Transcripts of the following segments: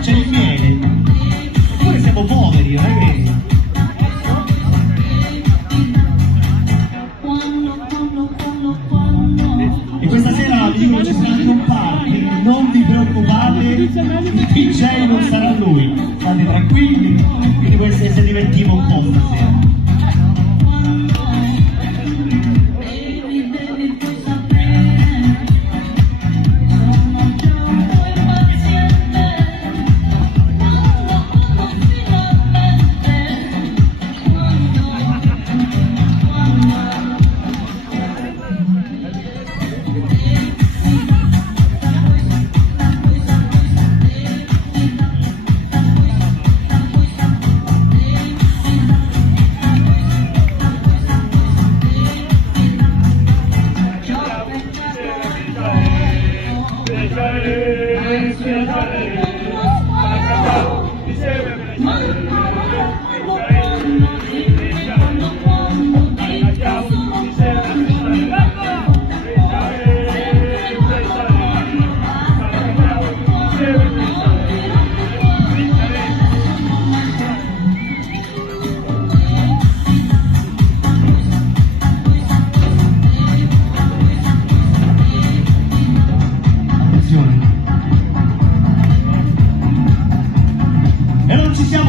C'è il miele, eppure siamo poveri, non è vero? E questa sera vi dico che ci sarà anche un party, non vi preoccupate, il DJ non sarà lui, state tranquilli, quindi può essere se divertiamo un po' stasera.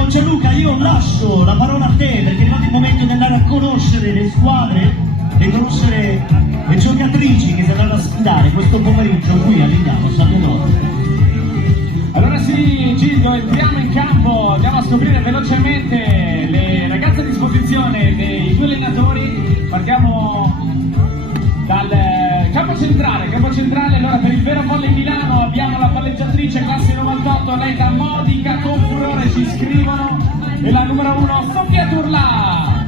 Gianluca, io lascio la parola a te perché è arrivato il momento di andare a conoscere le squadre e conoscere le giocatrici che saranno a sfidare questo pomeriggio qui a Lignano, Sapienone. Allora sì, Gildo, entriamo in campo, andiamo a scoprire velocemente le ragazze a disposizione dei due allenatori. Partiamo dal campo centrale, allora per il Vero Volley Milano abbiamo la palleggiatrice classe 98, lei da Modica, con furore ci scrivono, e la numero 1 Sofia Turla.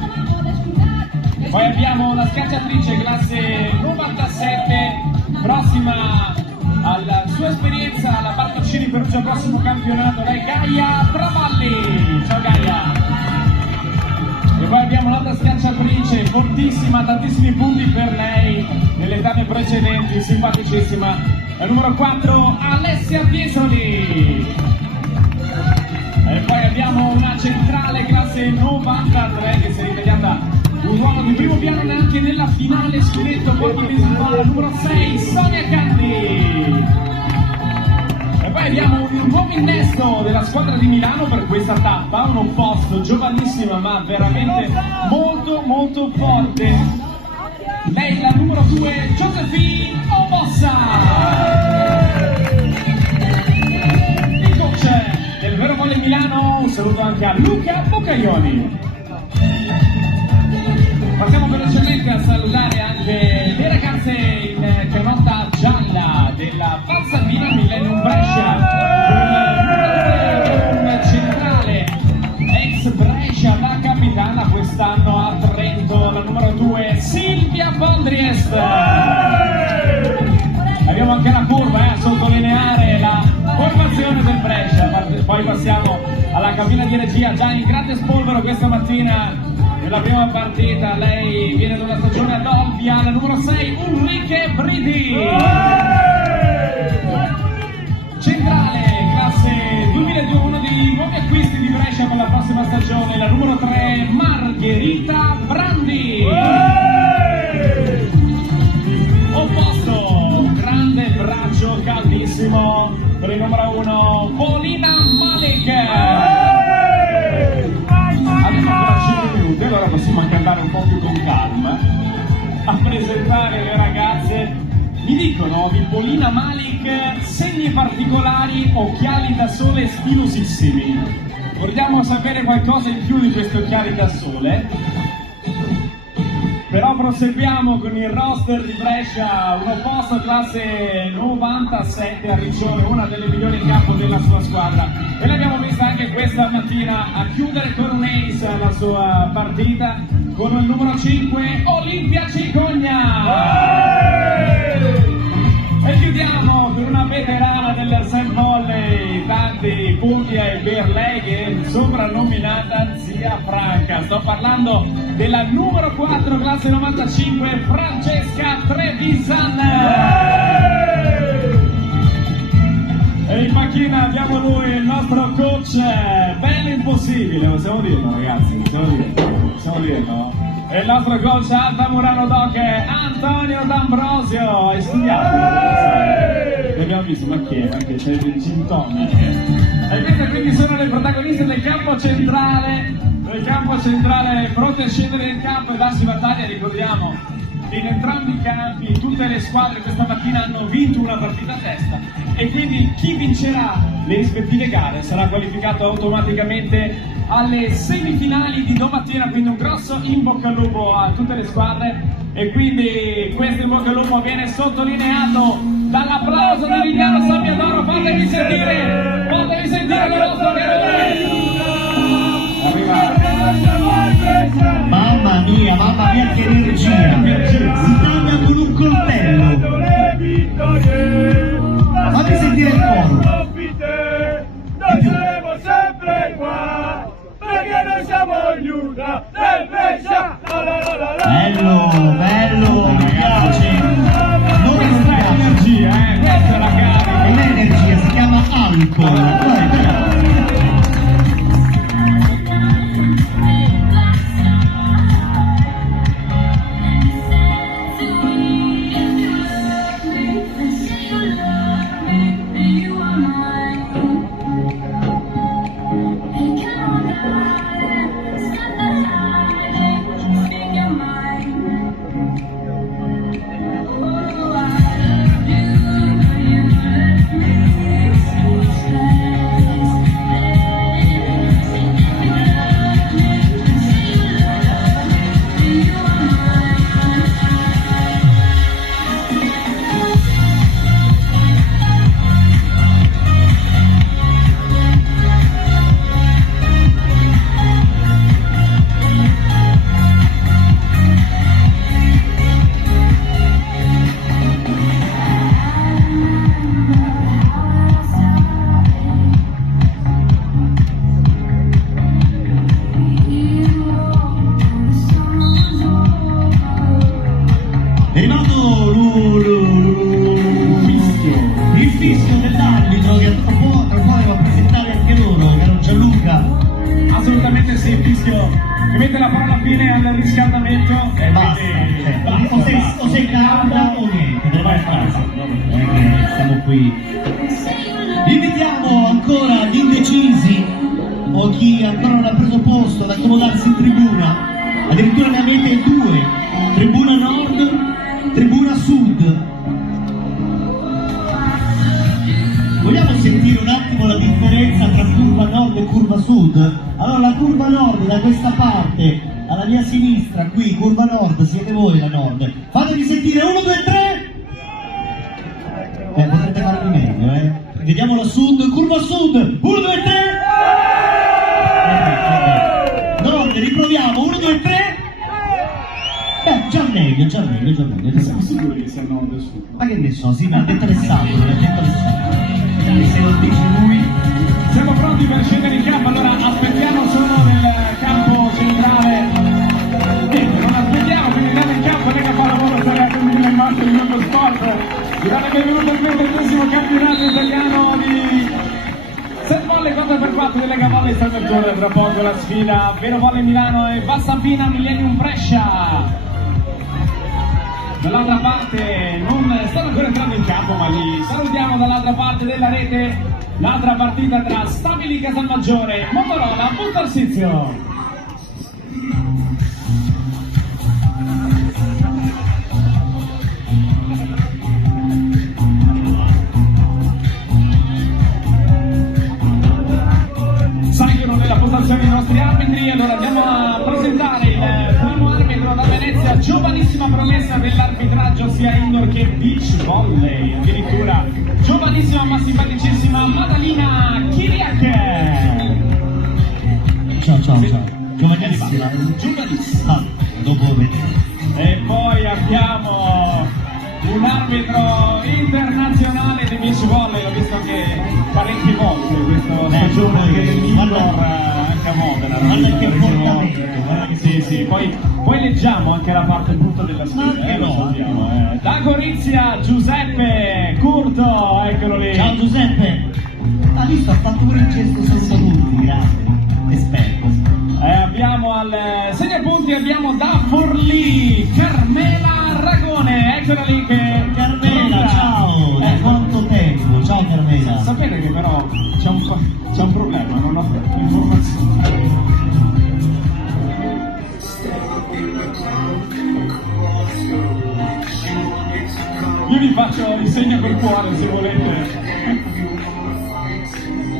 Poi abbiamo la schiacciatrice classe 97, prossima alla sua esperienza alla Bartocini per il suo prossimo campionato, lei Gaia Travalli. Ciao Gaia. E poi abbiamo l'altra schiacciatrice, fortissima, tantissimi punti per lei nelle tappe precedenti, simpaticissima, la numero 4 Alessia Piesoli. E poi abbiamo una centrale classe 93 che si è ritagliata un uomo di primo piano anche nella finale scudetto pochi mesi fa, la numero 6 Sonia Canti. E poi abbiamo un nuovo innesto della squadra di Milano per questa tappa, un opposto giovanissima ma veramente molto molto forte. Lei è la numero 2 Josephine Obossa. Il coach del Vero Volley Milano, un saluto anche a Luca Boccaioli. Passiamo velocemente a salutare anche le ragazze in canotta gialla della Valsavina Millennium Brescia, un centrale ex Brescia, la capitana quest'anno a Trento, la numero 2 Silvia Bondriest. Abbiamo anche la curva a sottolineare la formazione del Brescia. Poi passiamo alla cabina di regia, già in grande spolvero questa mattina nella prima partita. Lei viene da una stagione ad Olbia, la numero 6 Ulrike Bridi. Centrale classe 2002, uno dei nuovi acquisti di Brescia per la prossima stagione, la numero 3 Margherita Brandi. Opposto, grande braccio caldissimo per il numero 1 Polina Malik. Abbiamo ancora 5 minuti, allora possiamo anche andare un po' più con calma a presentare le ragazze. Mi dicono di Polina Malik segni particolari, occhiali da sole stilosissimi. Vogliamo sapere qualcosa in più di questi occhiali da sole? Però proseguiamo con il roster di Brescia, un opposto classe 97 a Riccione, una delle migliori in campo della sua squadra. E l'abbiamo vista anche questa mattina a chiudere con un ace la sua partita con il numero 5 Olimpia Cicogna. Claudia e per lei che è soprannominata Zia Franca. Sto parlando della numero 4, classe 95, Francesca Trevisan. E in macchina abbiamo lui, il nostro coach, bello impossibile, possiamo dirlo ragazzi, possiamo dirlo. E il nostro coach Alta Murano Doc, Antonio D'Ambrosio, hai studiato? L'abbiamo visto, ma chi è? Anche c'è il gin tonic. E queste quindi sono le protagoniste del campo centrale, pronte a scendere in campo e darsi battaglia. Ricordiamo che in entrambi i campi tutte le squadre questa mattina hanno vinto una partita a testa e quindi chi vincerà le rispettive gare sarà qualificato automaticamente alle semifinali di domattina, quindi un grosso in bocca al lupo a tutte le squadre. E quindi questo in bocca al lupo viene sottolineato dall'applauso di Liliana Sabbiadoro. Fatevi sentire il vostro Mamma mia che energia! Si taglia con un coltello! Fammi sentire il coro! Noi saremo sempre qua, perché noi siamo ognuno del Brescia. Bello, mi piace! Non mi piace! energia, questa è la carica. Non è energia, si chiama alcol! È arrivato il fischio dell'arbitro che tra un po' devo presentare anche loro, caro Gianluca. Assolutamente sì, il fischio mi mette la parola fine al riscaldamento e Basta, o sei calda o niente, non vai a casa. Siamo qui. Invitiamo ancora gli indecisi o chi ancora non ha preso posto ad accomodarsi in tribuna. Addirittura ne avete due, tribuna nord, tribuna sud. Vogliamo sentire un attimo la differenza tra curva nord e curva sud? Allora la curva nord da questa parte, alla mia sinistra, qui, curva nord, siete voi la nord. Fatevi sentire, 1, 2, 3! Potrete fare di meglio, Vediamo la sud, curva sud, 1, 2, 3! Nord, riproviamo, 1, 2, 3! Già meglio. siamo sicuri che sia nord e sud. Ma che ne so, sì, mi ha detto Alessandro, se lo dice lui. Siamo pronti per scendere in campo, allora aspettiamo solo nel campo centrale. Non aspettiamo, quindi andiamo in campo, Lega Pallavolo sarà con il nostro di Gruppo Sport. Vi date il benvenuto al 20° campionato italiano di set volley 4x4 di Lega Volley Salvatore. Tra poco la sfida Vero Volley Milano e Bassampina Millennium Brescia. Dall'altra parte non stanno ancora entrando in campo, ma li salutiamo dall'altra parte della rete. L'altra partita tra Stabili Casalmaggiore e Motorola Buttarsizio. Salgono nella postazione i nostri arbitri, allora andiamo a presentare il primo arbitro da Venezia, giovanissima promessa dell'arbitraggio sia indoor che beach volley, addirittura giovanissima ma simpaticissima Madalina Chiriac. Ciao, giovanissima. Dopo vedremo. E poi abbiamo un arbitro internazionale di beach volley, l'ho visto anche parecchie volte stagione che indoor anche a Modena. Guarda che portamento, Sì, poi leggiamo anche la parte brutta della sfida, lo sappiamo. Da Gorizia, Giuseppe Curto, eccolo lì. Ciao Giuseppe, ha visto, ha fatto pure il gesto senza punti, grande, esperto. Abbiamo al segnapunti, abbiamo da Forlì, Carmela Ragone, eccola lì che... Carmela, ciao, da quanto tempo? Ciao Carmela. Sapete che però c'è un problema, non ho informazioni. Io vi faccio il segno col cuore se volete.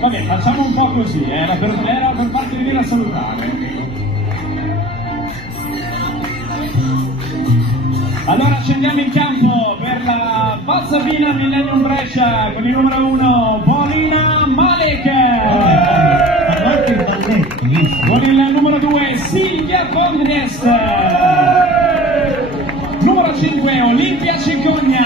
Vabbè, facciamo un po' così, era per farti venire a salutare. Allora scendiamo in campo per la Balsavina Millennium Brescia con il numero 1 Polina Malek. Guarda il balletto, visto? Con il numero 2 Silvia Condriest. Numero 5 Olimpia Cicogna.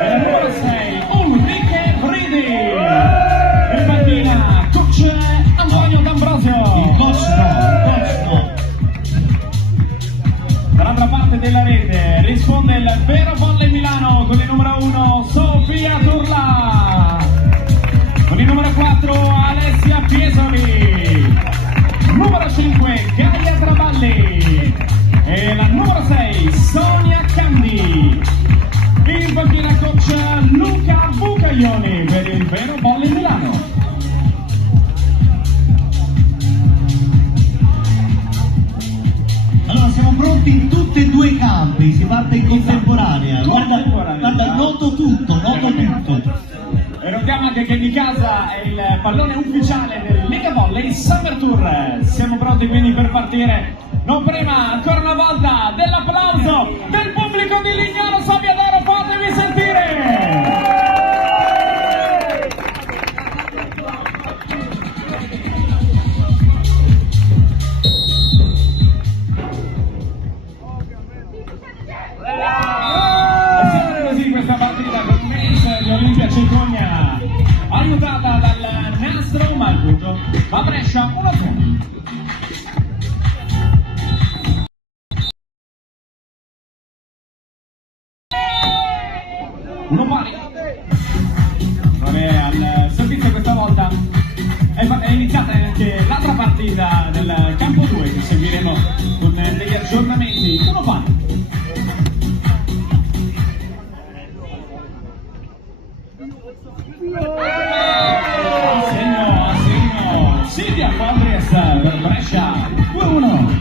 E la numero 6 Ulrike Vridi. E mattina coach Antonio D'Ambrosio. Il coach no. Dall'altra parte della rete risponde il Vero Volley Milano con il numero 1 Sofia Turla. Con il numero 4 Alessia Piesoli. Numero 5 Gaia Travalli. E la numero 6 Sonia Candi. In panchina coach Luca Bucaioni per il Vero Volley Milano. Allora siamo pronti in tutti e due i campi, si parte in contemporanea. Guarda, noto tutto. E notiamo anche che di casa è il pallone ufficiale del Lega Volley Summer Tour. Siamo pronti quindi per partire. Non prima, ancora una volta, dell'applauso del pubblico di Lignano Sabbiadoro, fatevi sentire! E sempre così questa partita con un ace di Olimpia Cicogna, aiutata dal nastro, ma il punto va a Brescia 1-0. Uno pari, non è al servizio questa volta, è iniziata anche l'altra partita del campo 2 che seguiremo con degli aggiornamenti. Uno pari. A segno Silvia Condriest per Brescia 2-1.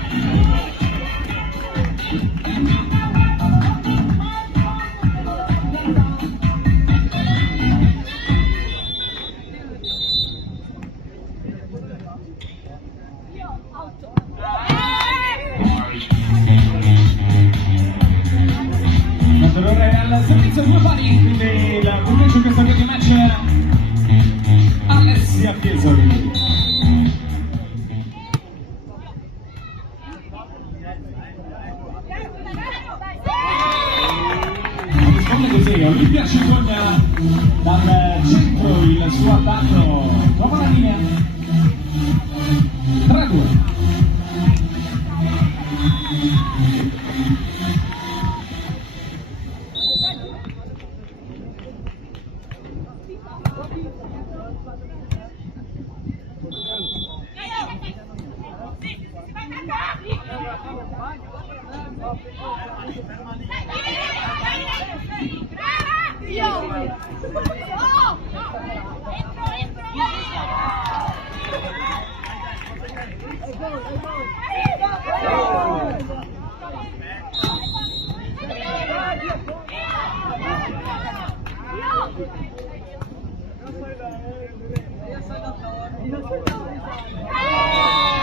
Al servizio due pari, quindi il convince questo video match Alessia Piesoli. Risponde così, Olimpia Cicogna dal centro il suo attacco, trova la linea 3-2.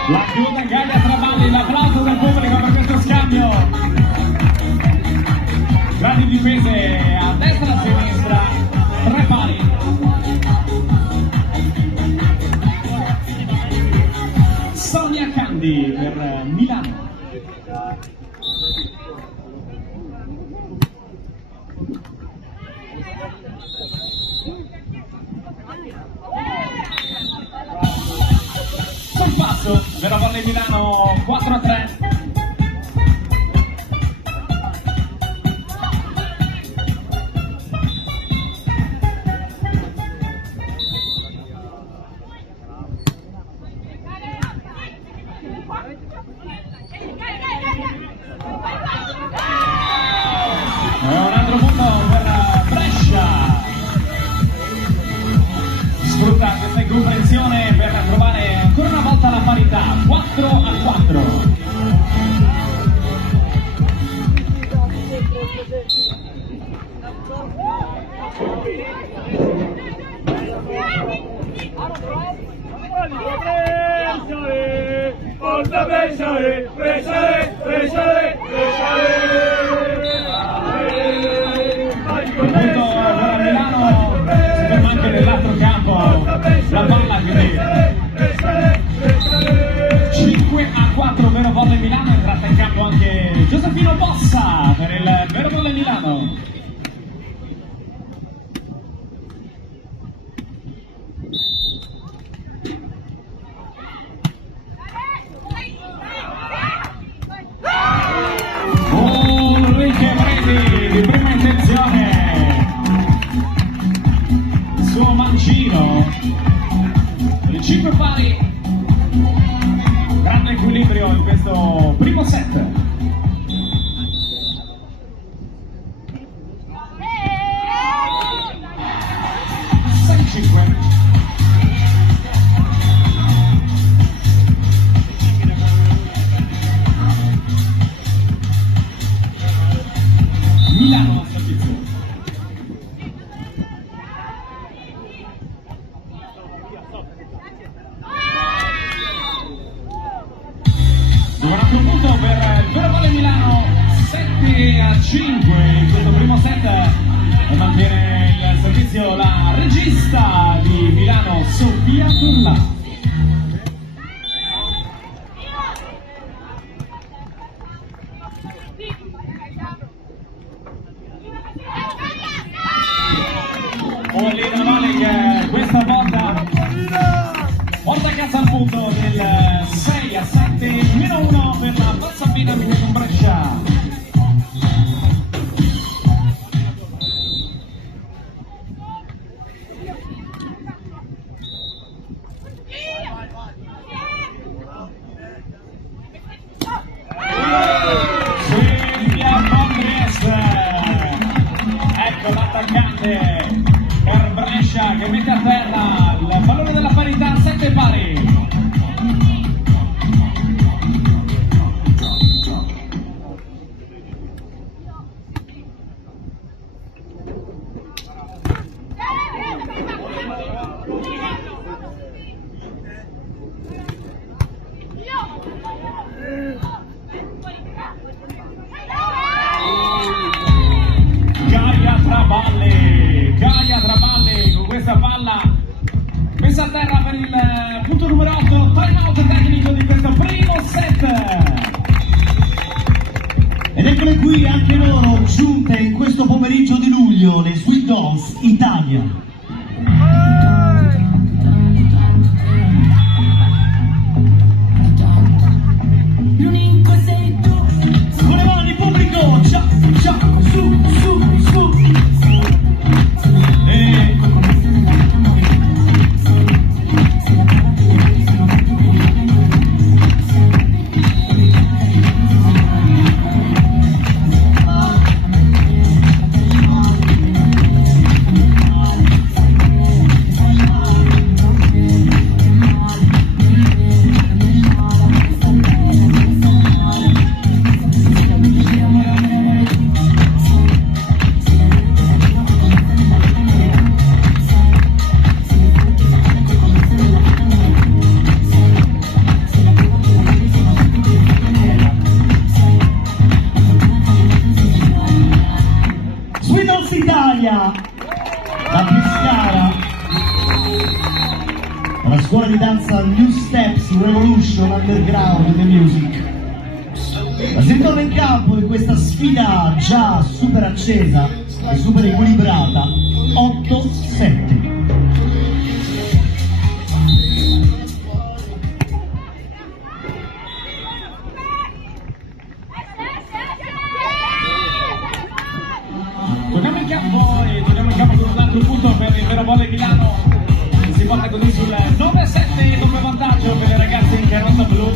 La chiude Gaia Travalli, l'applauso del pubblico per questo scambio. Grandi difese a destra e a sinistra, tre pari. Sonia Candi per Milano. Veravalle Milano 4-3. Un altro punto per Brescia. Sfrutta questa incomprensione per trovare ancora una volta la parità, 4-4. Forza Brescia, Brescia, Brescia, Brescia. Il punto per Milano, si ferma anche nell'altro campo la palla, quindi 5-4 Veravalle Milano. È entrata in campo anche Giuseppino Bossa per il Veravalle Milano. Ulrike Bredi di prima intenzione, il suo mancino, il 5 pari, grande equilibrio in questo primo set. Milano al servizio. Un altro punto per il Veravalle Milano, 7-5 in questo primo set, e mantiene il servizio la regista di Milano, Sofia Turla. Paolina Malik questa volta porta a casa il punto del 6-7, -1 per la Balsabina di con Brescia. Silvia Andres, ecco l'attaccante per Brescia che mette a terra il pallone della parità, 7 pari. Gaia Traballi con questa palla messa a terra per il punto numero 8, time out tecnico di questo primo set. Ed eccole qui anche loro giunte in questo pomeriggio di luglio, le Sweet Dolls Italia. Con le mani pubblico, già, su. La Pescara, la scuola di danza New Steps Revolution Underground in the Music. Ma si ritorna in campo in questa sfida già super accesa e super equilibrata, 8-7. Volley Milano si porta così sul 9-7 doppio vantaggio per le ragazze in carota blu.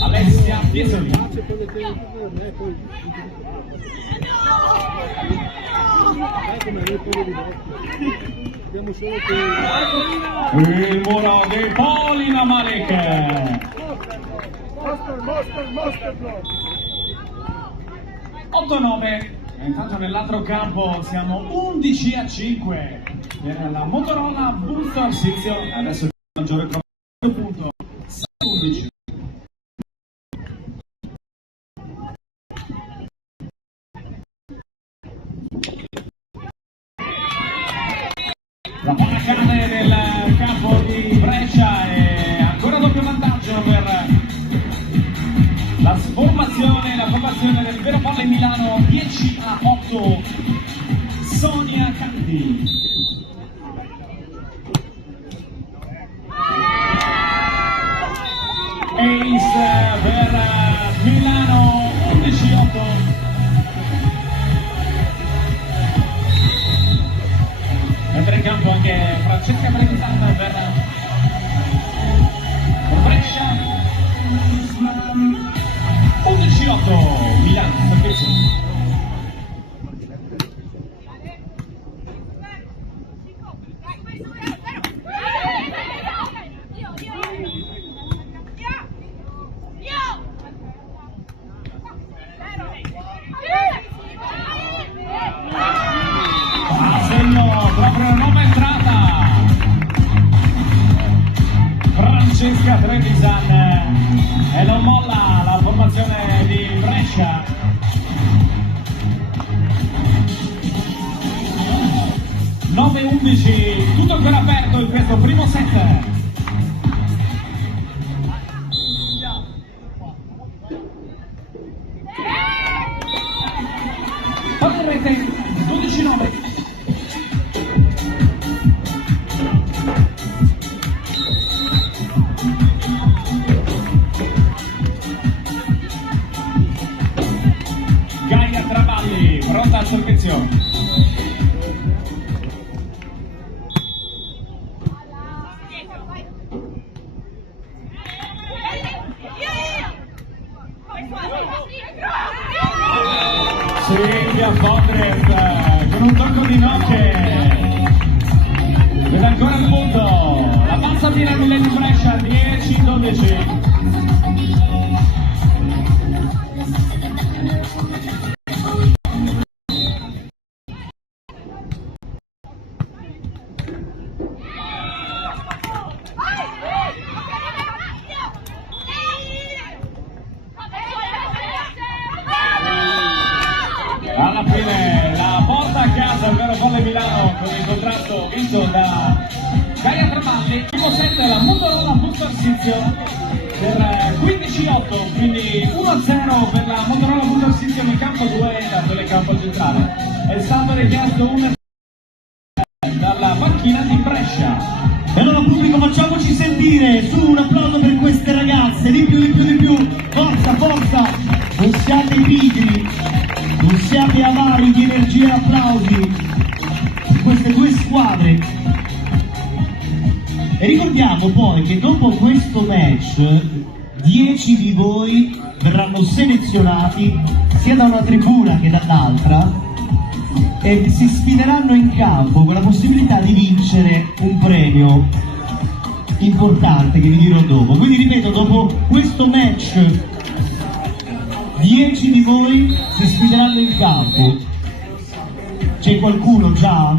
Alessia Piesoli. Il muro di Polina Malek. 8-9. Intanto nell'altro campo siamo 11-5 per la Motorola Booster Sizio. Adesso il maggiore punto 11. La palla cade nel campo di Brescia e ancora doppio vantaggio per la formazione del Vero Volley Milano. 10-8 Sonia Canti. Ace per Milano. 11-8. Entra in campo anche Francesca Brevitana per Brescia. 11-8 Milano, servizio. Proprio non è entrata Francesca Trevisan e non molla la formazione di Brescia. Nove 11, tutto ancora aperto in questo primo set. Palla in rete, 12-9. Gaia Travalli, pronta al sorteggio. Silvia Fondres con un tocco di noce. Vede ancora il punto. La passa viene di Brescia, 10-12. Alla fine la porta a casa il Vero Volley Milano con il contratto vinto da Gaia Travalli. Primo set la Motorola Booster Sizio per 15-8, quindi 1-0 per la Motorola Booster Sizio nel campo 2 nel campo centrale. È stato richiesto un dalla panchina di Brescia. E allora pubblico, facciamoci sentire, su un applauso per queste ragazze, di più, forza, non siate pigri, non siate avari di energia e applausi per queste due squadre. E ricordiamo poi che dopo questo match 10 di voi verranno selezionati sia da una tribuna che dall'altra e si sfideranno in campo con la possibilità di vincere un premio importante che vi dirò dopo. Quindi ripeto, dopo questo match 10 di voi si sfideranno in campo. C'è qualcuno già?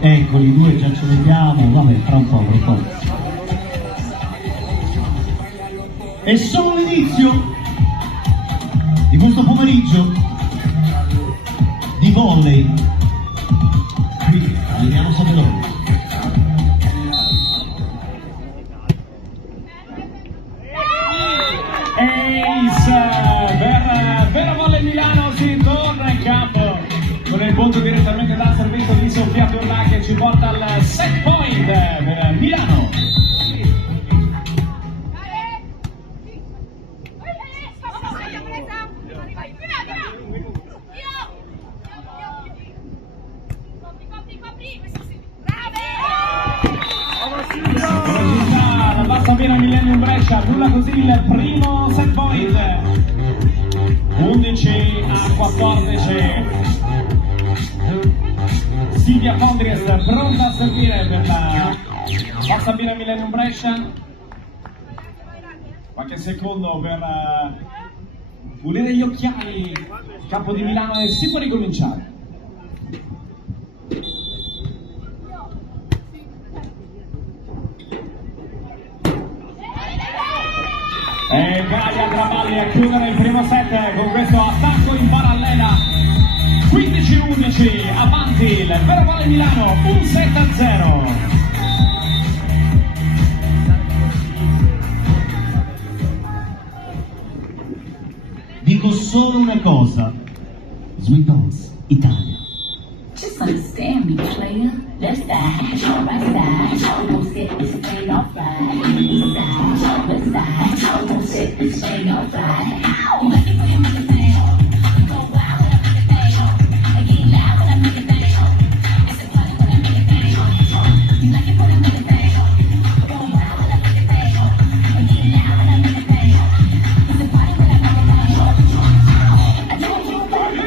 Eccoli, due già ce li abbiamo, vabbè, tra un po'. È solo l'inizio di questo pomeriggio di volley. Qui andiamo Saperone. Ace per Vero Volley Milano, si torna in campo con il punto direttamente dal servizio di Sofia Fiorla che ci porta al set point per Milano. Brescia, nulla così il primo set point. 11-14. Silvia Fondries pronta a servire per la Bassa Birra Millennium Brescia. Qualche secondo per pulire gli occhiali. Il campo di Milano e si può ricominciare. E Gaia Travalli a chiudere il primo set con questo attacco in parallela. 15-11, avanti il Vero Valle Milano, 1-7-0. Dico solo una cosa, Sweet Bones Italia. Just understand me, player. Left side, right side. Don't set this thing off right. East side, west side. Don't set this thing off right. Ow! Make it down. Go wild when I make it down. I get loud when I make it down. It's a party when I make it down. You like it when I make it down. Go wild when I make it down. I get loud when I make it down. It's a party when I make it down. I told you about me.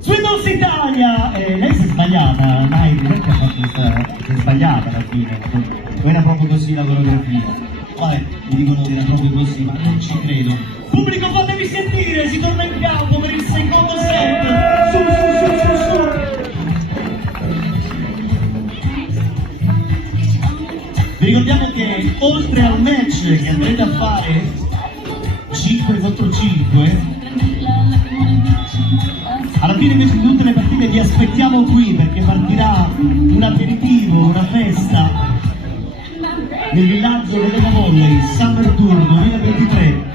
Sweet Bones Italia! Lei si è sbagliata, Nairi, perché ha fatto questa... si è sbagliata alla fine, non era proprio così la coreografia. Vabbè, mi dicono che era proprio così, ma non ci credo. Pubblico, fatevi sentire, si torna in campo per il secondo set! Su, su, su, su, su! Vi ricordiamo che oltre al match che andrete a fare 5 contro 5, alla fine invece di tutte le partite vi aspettiamo qui perché partirà un aperitivo, una festa nel villaggio Lega Volley Summer Tour 2023.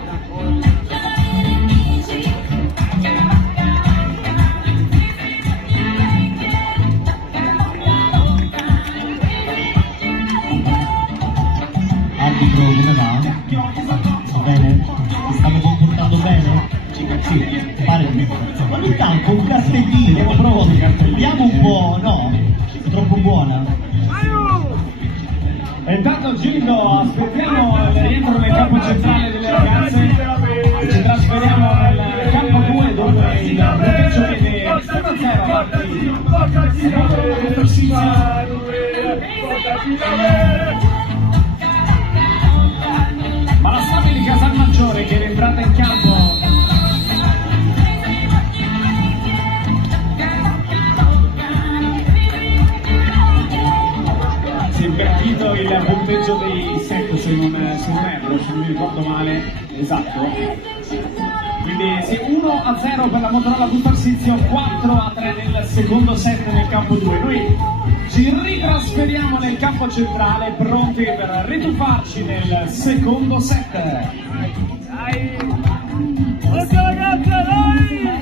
Arbitro, come va? Va bene? Ti stanno comportando bene? Sì, pare di ogni tanto un cartellino, provo di cartelliamo un po', no? È troppo buona. E intanto Gildo, aspettiamo il rientro nel campo centrale delle ragazze e ci trasferiamo nel campo 2 dove il punteggio vede 7-0 avanti. Ma la stabile di Casalmaggiore che è entrata in campo si è invertito il punteggio dei set se non erro, se non mi ricordo male, esatto. Quindi sì, 1-0 per la Motorola Bustarsizio, 4-3 nel secondo set nel campo 2. Noi ci ritrasferiamo nel campo centrale pronti per rituffarci nel secondo set. Dai! Occhio ragazze, dai!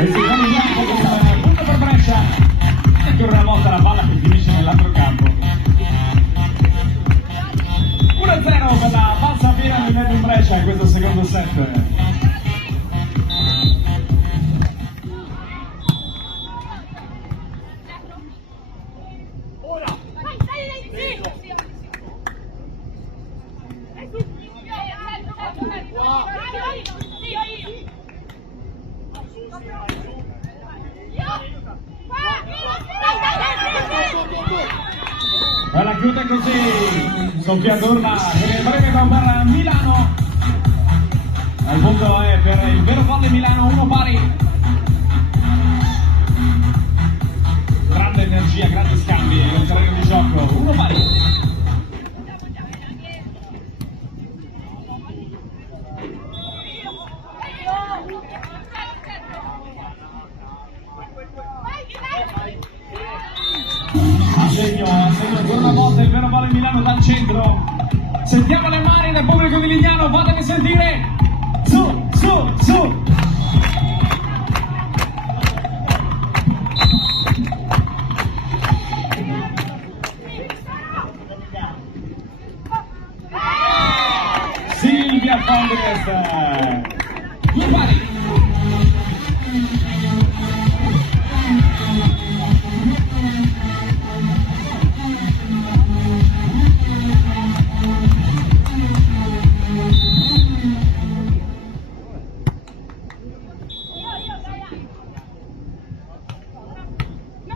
E si va in campo con un punto per Brescia e ancora una volta la palla che finisce nell'altro campo. 1-0 per la Balsa Birra Millennium Brescia in questo secondo set. E la chiude così Sofia Dorna che preme con per Milano. Il punto è per il Vero Valle Milano, 1 pari. Grande energia, grandi scambi nel terreno di gioco, 1 pari. al centro. Sentiamo le mani del pubblico di Lignano, fatemi sentire. Su, su, su. Silvia Fondres. Due pari.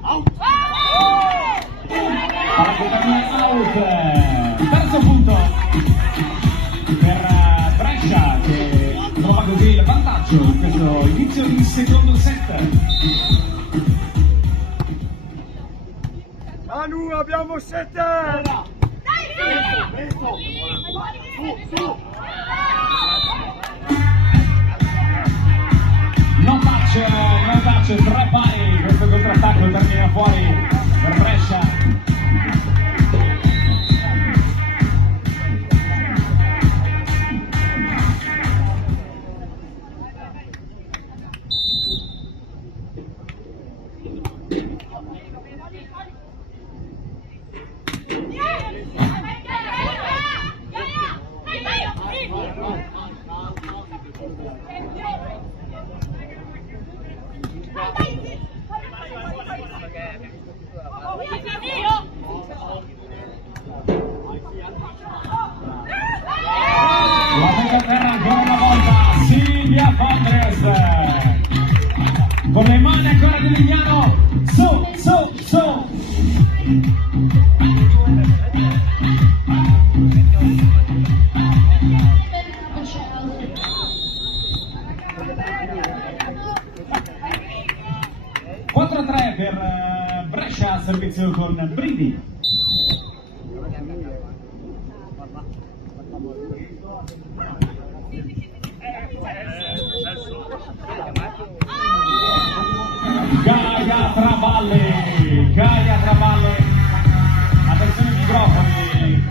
Out. Terzo punto per Brescia che trova così il vantaggio in questo inizio di secondo set. Manu, abbiamo 7! No touch, 3 pari, questo contrattacco termina fuori per Brescia. La mette a terra ancora una volta Silvia Fondres con le mani ancora di Lignano. Su, su, su. Per Brescia, servizio con Bridi. Gaia Travalle, attenzione ai microfoni,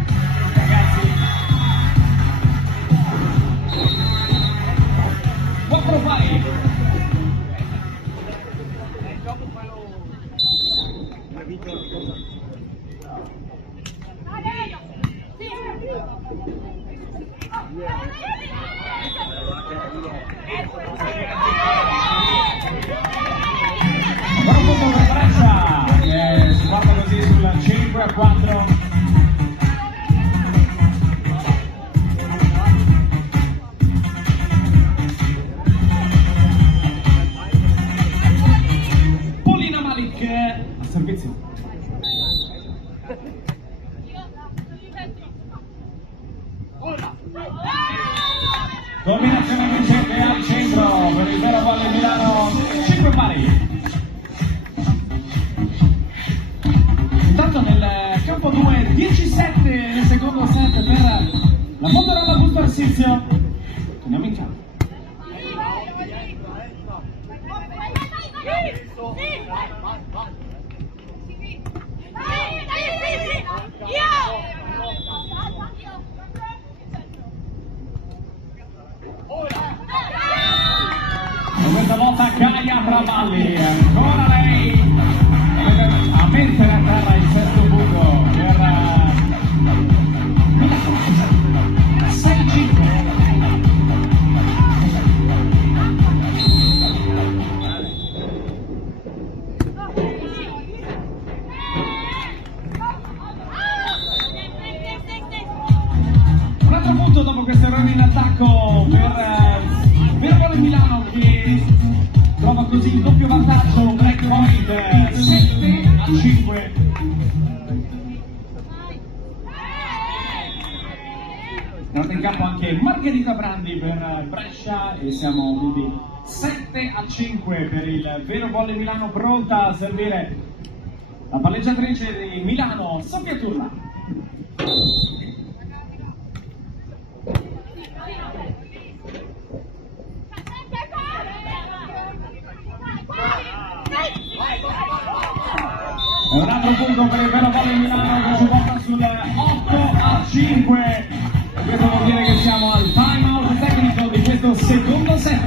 ragazzi. 4 pari. Ancora un po' per Brescia, che si guarda così sul 5-4. Polina Malik a servizio. Dominazione vincente al centro per il Vero Valle Milano, 5 pari. Intanto nel campo 2, 17 nel secondo set per la Monterola Busto Arsizio. Torniamo in campo. E questa volta Gaia Travalle, ancora lei a mettere a terra il sesto punto per 6-5. Un altro punto dopo questo errore in attacco per Vero Milano che trova così il doppio vantaggio, break point 7-5. Entrata in campo anche Margherita Brandi per Brescia e siamo quindi 7-5 per il Vero Volley Milano, pronta a servire la palleggiatrice di Milano, Sofia Turla. E un altro punto per il Vero Volley Milano che si porta sul 8-6. 5. Questo vuol dire che siamo al time out tecnico di questo secondo set.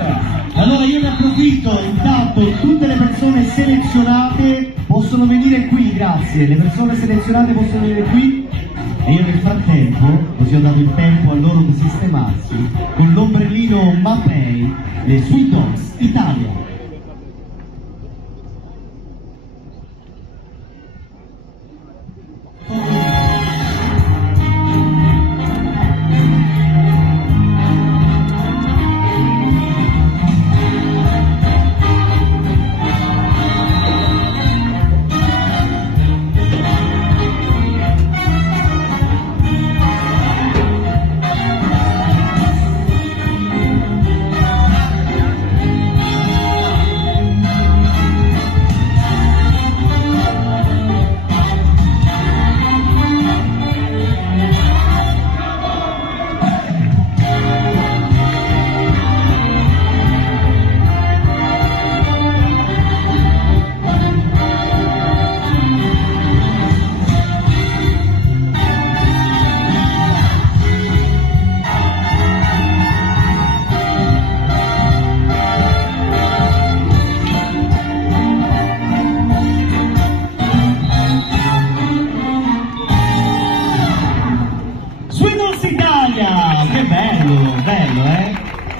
Allora io ne approfitto, intanto tutte le persone selezionate possono venire qui, grazie, le persone selezionate possono venire qui e io nel frattempo, così ho dato il tempo a loro di sistemarsi, con l'ombrellino Mapei, le Sweet Dogs Italia.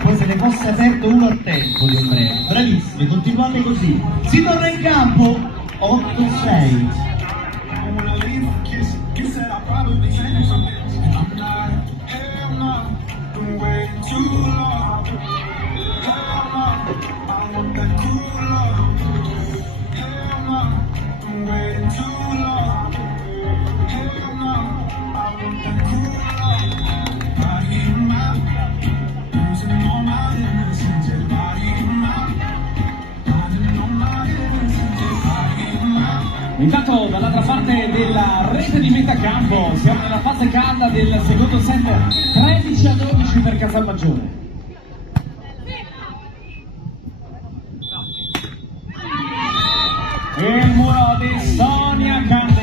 Poi se ne fosse aperto uno a tempo di ombrelli. Bravissimi, continuate così. Si torna in campo 8-6. Intanto dall'altra parte della rete di metà campo siamo nella fase calda del secondo set, 13-12 per Casalmaggiore. E il muro di Sonia Cande.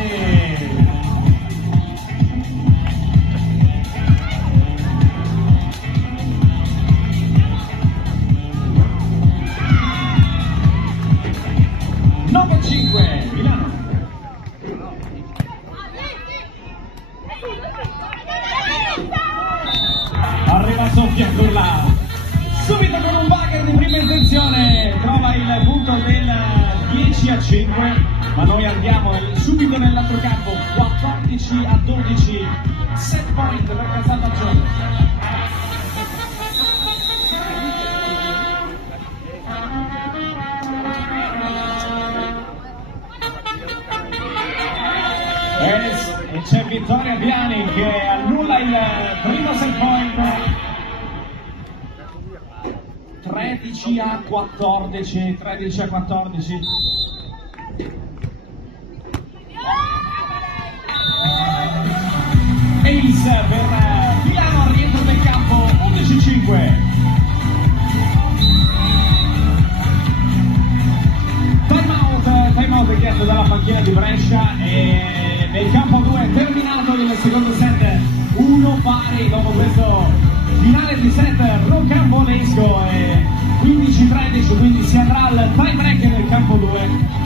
Milano. Arriva Sofia Curla, subito con un bugger di prima intenzione, trova il punto del 10-5, ma noi andiamo subito nell'altro campo, 14-12, set point per Casalmaggiore. E c'è Vittoria Piani che annulla il primo set point. 13-14, 13-14. Ace per Milano al rientro del campo, 11-5. Time out chiesto dalla panchina di Brescia e nel campo 2 è terminato il secondo set, 1 pari dopo questo finale di set rocambolesco e 15-13, quindi si andrà al tie break nel campo 2.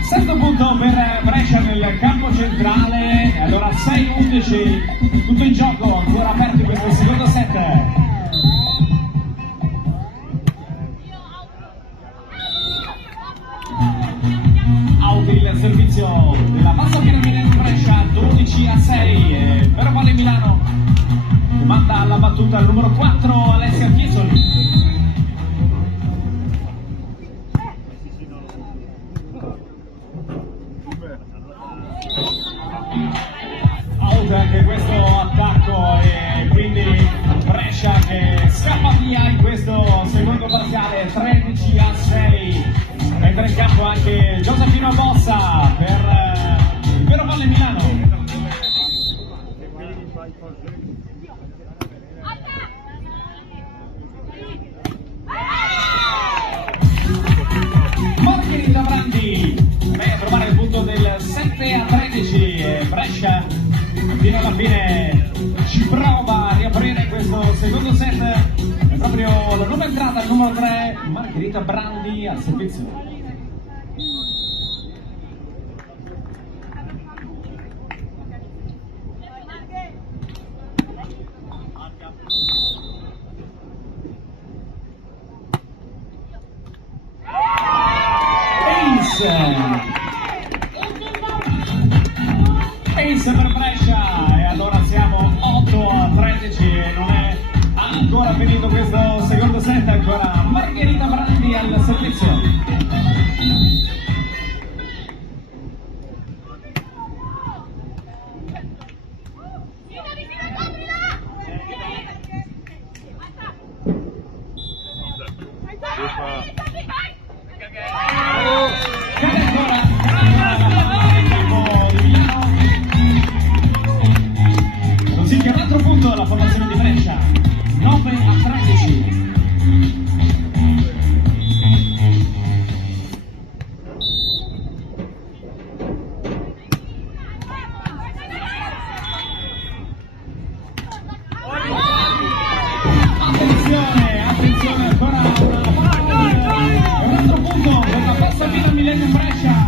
Sesto punto punto per Brescia nel campo centrale, allora 6-11, tutto in gioco, ancora aperto questo secondo set. Out il servizio della bassa piramide di Brescia, 12-6, Vero Valle Milano che manda alla battuta il numero 4 Alessia Chiesoli. Out anche questo attacco e quindi Brescia che scappa via in questo secondo parziale, 13-6. Entra in campo anche Giosefino Bossa per il Vero Valle Milano. Margherita Brandi deve trovare il punto del 7-13 e Brescia fino alla fine ci prova a riaprire questo secondo set. È proprio la nuova entrata, il numero 3, Margherita Brandi al servizio. Ace per Brescia e allora siamo 8-13 e non è ancora finito questo secondo set, ancora Margherita Brandi al servizio. Così che un altro punto alla formazione di Brescia, 9-13. Attenzione ancora un altro punto per la Costa Vina Millennium Brescia.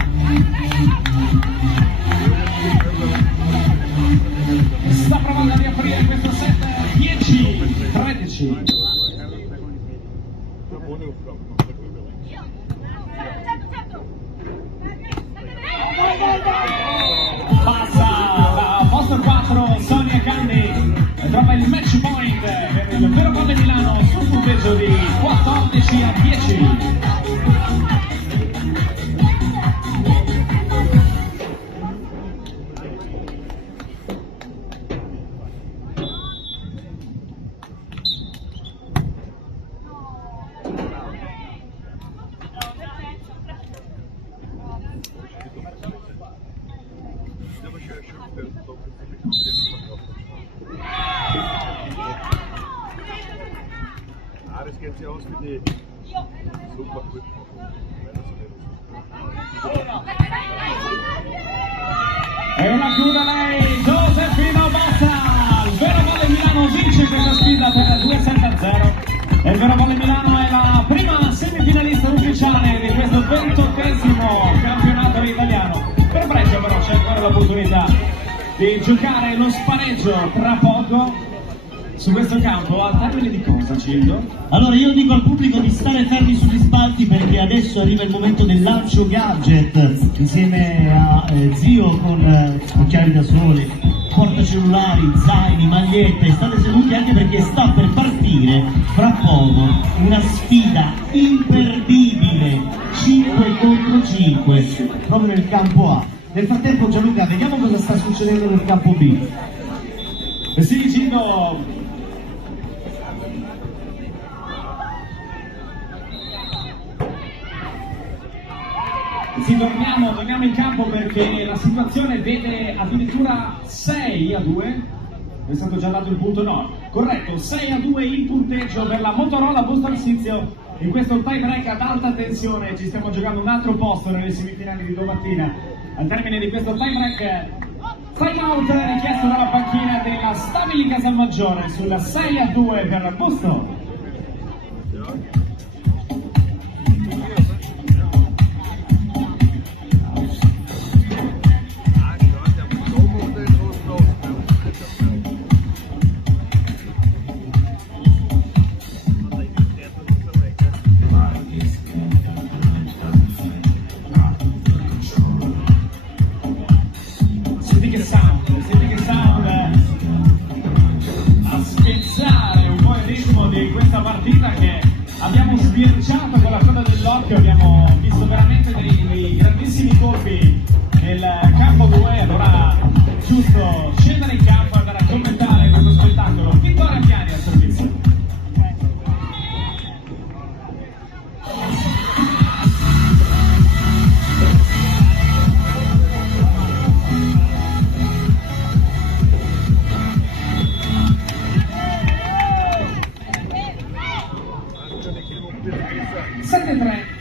Sta provando a riaprire questo set, 10-13. Passa da posto 4 Sonia Candy e trova il match point per il Vero Valle Milano sul punteggio di 14-10. Ares geht sie aus wie die super gut. E una chiude lei, Giosefino Bossa. Il Vero Valle Milano vince questa sfida per 2-7-0. E il Vero Valle Milano è la prima semifinalista ufficiale di questo 28esimo campionato italiano. Per Brescia però c'è ancora l'opportunità di giocare lo spareggio tra poco su questo campo. A termine di cosa, Cildo? Allora io dico al pubblico di stare fermi sugli spalti perché adesso arriva il momento del lancio gadget insieme a Zio con occhiali da sole, portacellulari, zaini, magliette. State seduti anche perché sta per partire fra poco una sfida imperdibile, 5 contro 5 proprio nel campo A. Nel frattempo Gianluca, vediamo cosa sta succedendo nel campo B. Sì, Cildo. Sì, torniamo in campo perché la situazione vede addirittura 6-2. È stato già dato il punto, no, corretto, 6-2 il punteggio per la Motorola Busto Arsizio in questo tie break ad alta tensione. Ci stiamo giocando un altro posto nelle semifinali di domattina. Al termine di questo tie break, time out richiesto dalla panchina della Stabili Casalmaggiore sul 6-2 per Busto.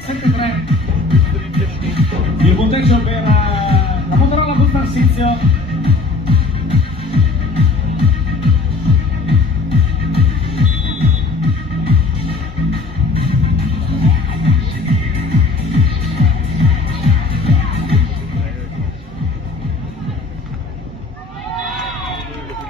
7-3. Il punteggio per la Motorola Bull Tarsizio.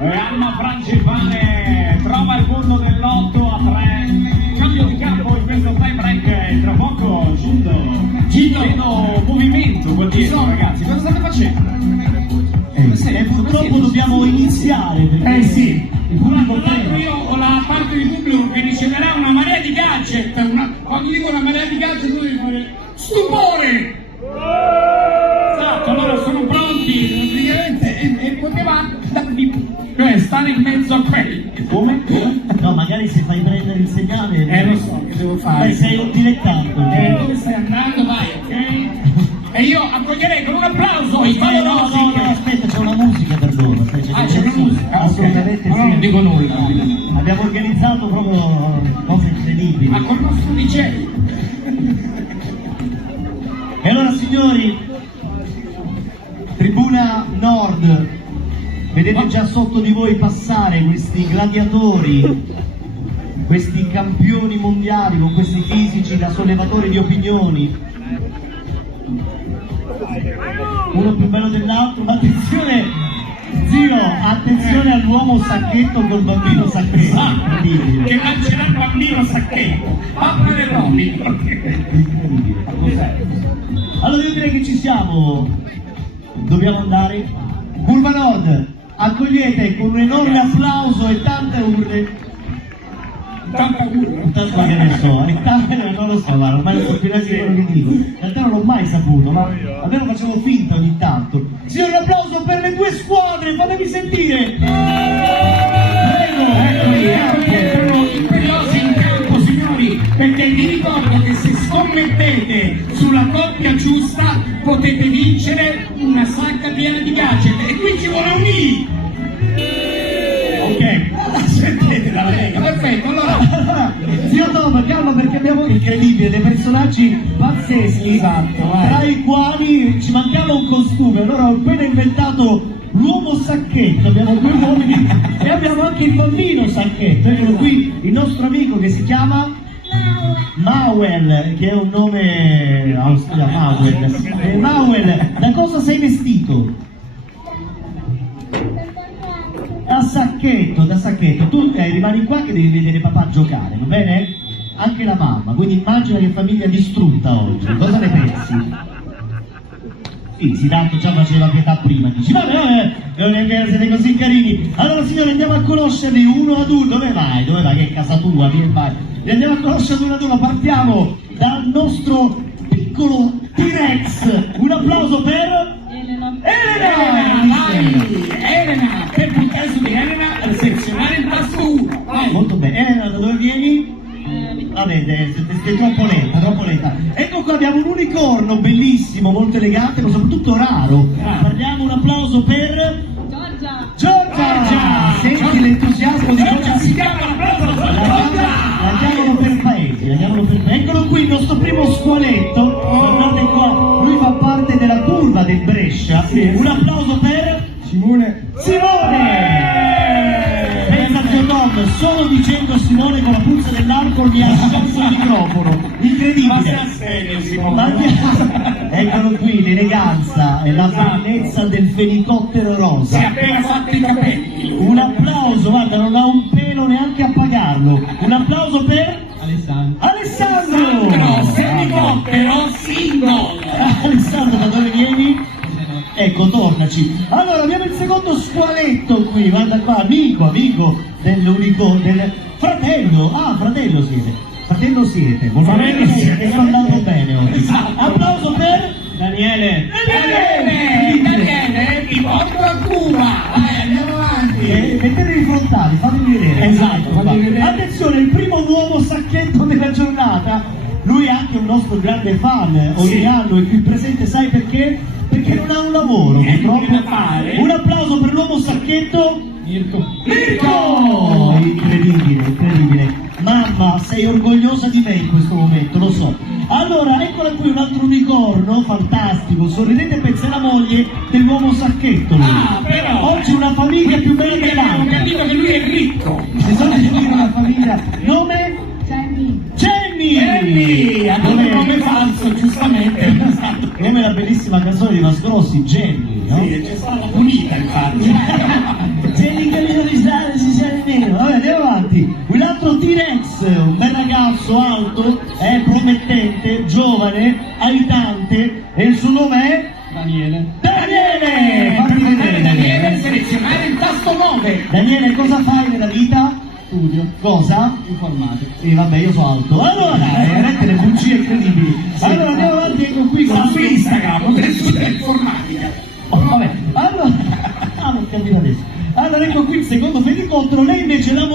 Anna Frangipane trova il punto dell'8-3. Cambio di campo in questo time break. Tra poco Gildo vedo movimento quel dietro, ragazzi. Cosa state facendo? Purtroppo dobbiamo iniziare perché Sì. il pubblico Tra l'altro prega. io ho la parte di pubblico che riceverà una marea di gadget. Quando dico una marea di gadget tu devi fare stupore! Esatto, loro sono pronti praticamente e poteva stare in mezzo a quelli. Come? No, magari se fai prendere il segnale. Lo so che devo fare. Beh, sei un dilettante. Dove stai andando? Vai, ok? E io accoglierei con un applauso i No, aspetta, c'è una musica per loro. Aspetta, c'è una musica? Assolutamente Ok. sì. No, non dico nulla. Abbiamo organizzato proprio cose incredibili. Ma col nostro DJ. E allora signori, tribuna nord, vedete già sotto di voi passare questi gladiatori, questi campioni mondiali con questi fisici da sollevatori di opinioni, uno più bello dell'altro, ma attenzione zio, attenzione all'uomo sacchetto col bambino sacchetto. Incredibile. Che lancerà il bambino sacchetto. Papà le Robin. Incredibile. Cos'è? Allora io direi che ci siamo, dobbiamo andare. Curva Nord, accogliete con un enorme applauso e tante urle. Tanta urla. Tanto che ne so, e tante non lo so, ma ormai non so più neanche quello che dico. In realtà non l'ho mai saputo, ma almeno facevo finta ogni tanto. Signori, un applauso per le due squadre, fatemi sentire! Prego! Sono imperiosi in campo, signori, perché vi ricordo che se scommettete sulla coppia giusta potete vincere una sacca piena di gadget e qui ci vuole un I. Ok. Sentite la Lega, perfetto, allora Zio Tom, calma perché abbiamo incredibile, dei personaggi pazzeschi, Esatto, vai. tra i quali ci mancava un costume, allora ho appena inventato l'uomo sacchetto, abbiamo due uomini e abbiamo anche il bambino sacchetto, eccolo qui il nostro amico che si chiama Mauel, che è un nome austriaco. Mauel, da cosa sei vestito? Da sacchetto, tu rimani qua che devi vedere papà giocare, va bene? Anche la mamma, quindi immagina che famiglia distrutta oggi, cosa ne pensi? Sì, tanto già faceva pietà prima, dici, vabbè, non è che siete così carini. Allora signori andiamo a conoscerli uno ad uno, dove vai? Dove vai? Che è casa tua, vieni vai. Li andiamo a conoscere uno ad uno, partiamo dal nostro piccolo T-Rex, un applauso per... Elena, per il caso di Elena, selezionare il tasto 1. Vai. Molto bene, Elena da dove vieni? Vabbè, sei troppo lenta. Ecco qua abbiamo un unicorno bellissimo, molto elegante, ma soprattutto raro. Parliamo un applauso per... Giorgia! Senti l'entusiasmo di Giorgia? Si chiama l'applauso Andiamolo per paese. Eccolo qui il nostro primo squaletto. Guardate qua, lui fa parte della curva del Brescia. Un applauso per... Simone. Pensa zio Tom, solo dicendo Simone con la puzza dell'alcol mi ha sciolto il microfono. Incredibile. Ma sia serio, Simone. Eccolo qui l'eleganza e la bellezza del fenicottero Si è rosa. appena fatto i capelli. Un applauso, guarda, non ha un pelo neanche a pagarlo. Un applauso per Alessandro! Fenicottero single. Alessandro, da dove vieni? Ecco, tornaci. Allora, abbiamo il secondo squaletto qui, guarda qua, amico dell'unico, del fratello. Ah, fratello siete. Fratello siete. Sto andando bene oggi. Applauso per Daniele. Daniele, ti porto a Cuba. Vai, andiamo avanti. Mettetevi frontali, fatemi vedere. Esatto, fammi vedere. Attenzione, il primo uomo sacchetto della giornata. Lui è anche un nostro grande fan, ogni anno è qui presente, sai perché? Perché non ha un lavoro, purtroppo. da fare. Un applauso per l'uomo sacchetto. Mirko. Mirko! Incredibile. Mamma, sei orgogliosa di me in questo momento, lo so. Allora, eccola qui un altro unicorno, fantastico, sorridente, pensa alla moglie dell'uomo sacchetto. Lui. Ah, però... Oggi una famiglia più bella Ho dell'altra. capito che lui è ricco. Bisogna dire una famiglia. Nome? Jenny! Jenny! Ha dato nome falso, giustamente. Come la bellissima canzone di Masgrossi, Jenny, no? Sì, c'è stata punita, infatti. Jenny Camino di Sale, si sale nero. Vabbè, andiamo avanti. Un altro T-Rex, un bel ragazzo alto, promettente, giovane, aiutante, e il suo nome è? Daniele. Daniele! Per Fammi mandare vedere, Daniele selezionare il tasto 9. Daniele, cosa fai nella vita? Studio. Cosa? Informatico. Sì, vabbè, io sono alto. Allora, veramente le bugie incredibili. Allora, andiamo avanti, ecco qui con Su Instagram, potrei studiare informatica. Oh, vabbè, allora, non capito adesso. Allora ecco qui il secondo felicottero, lei invece è la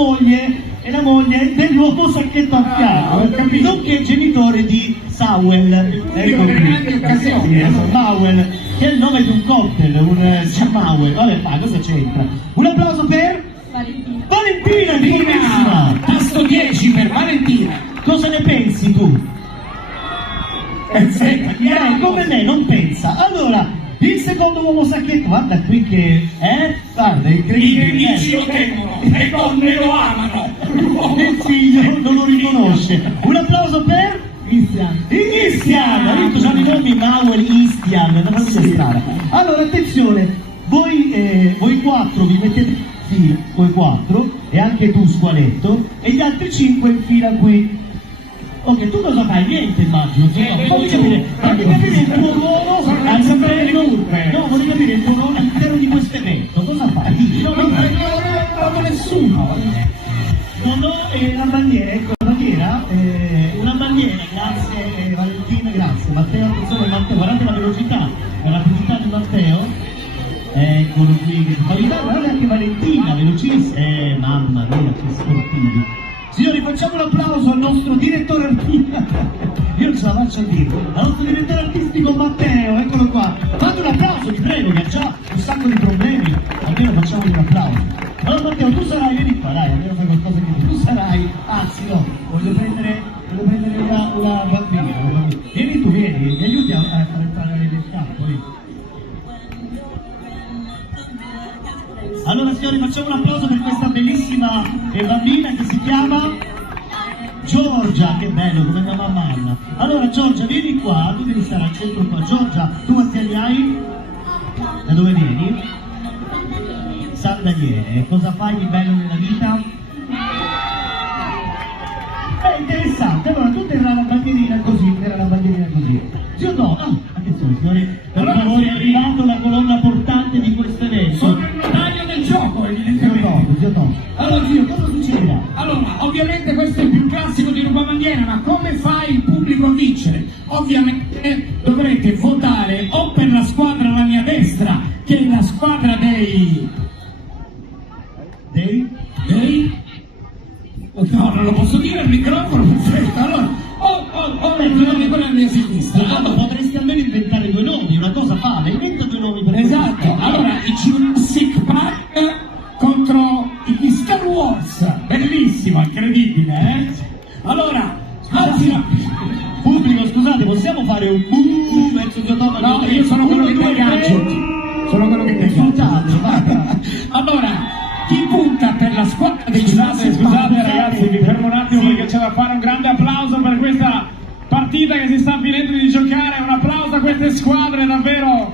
moglie dell'uomo sacchetto a fianco, nonché genitore di Sawell, ecco per grandi qui, occasioni, Mauel, che è il nome di un cocktail, un Jamauel, vabbè, ma cosa c'entra? Un applauso per Valentina, bellissima! Tasto 10 per Valentina. Cosa ne pensi tu? Come me, non pensa. Allora, il secondo uomo sacchetto, guarda qui che guarda, è I incredibile. nemici lo temono, le donne lo amano. Il figlio non lo riconosce. Un applauso per Christian. Ha detto già i nomi Mauel, Istian, una famiglia strana. Allora, attenzione, voi quattro vi mettete qui, voi quattro, e anche tu squaletto, e gli altri 5 in fila qui. Ok, tu cosa fai? Niente, immagino. Fammi capire il tuo ruolo all'interno. No, vorrei capire il tuo ruolo all'interno di questo evento. Cosa fai? Non ho nessuno. Non ho la bandiera, ecco la bandiera, una bandiera, grazie Valentina, grazie. Matteo, attenzione Matteo, guardate la velocità di Matteo. Eccolo qui, che qualità, guardate anche Valentina, velocissima. Mamma mia, che sportivi. Signori, facciamo un applauso al nostro direttore artistico. Io non ce la faccio a dire. Al nostro direttore artistico Matteo, eccolo qua. Fate un applauso, vi prego, che ha già un sacco di problemi. Almeno facciamogli un applauso. Allora Matteo, tu sarai, vieni qua, dai, almeno fai qualcosa che tu sarai. Anzi no, voglio prendere una bambina. Vieni tu, vieni, mi aiuti a fare entrare le scatole. Allora signori, facciamo un applauso per questa bellissima bambina che si chiama Giorgia, che bello, come mia mamma Anna. Allora Giorgia, vieni qua, tu devi stare al centro qua. Giorgia, tu quanti anni hai? Da dove vieni? San Daniele. Cosa fai di bello nella vita? Interessante, allora tu terrai la bandierina così, Zio Don, attenzione signori, per favore è arrivato la colonna portante di questo evento. Sono il notaio del gioco, evidentemente. Zio Don. Allora zio, cosa succederà? Allora, ovviamente questo è il più classico di rubabandiera, ma come fa il pubblico a vincere? Ovviamente dovrete votare o per la squadra alla mia destra, che è la squadra dei... No, non lo posso dire al microfono, perfetto. Allora, o per quella alla mia sinistra. Allora, potresti almeno inventare due nomi, una cosa fare, inventa due nomi per Esatto, allora i Jurassic Park contro gli Star Wars, bellissimo, incredibile, eh? Allora, alzi Pubblico, scusate, possiamo fare un buh verso Zio Don? No, io sono quello che dai gadget. Sono quello che dai gadget. Allora, chi punta per la squadra dei Jurassic Park? Scusate ragazzi, vi fermo un attimo perché c'è da fare un grande applauso per questa partita che si sta finendo di giocare. Un applauso a queste squadre davvero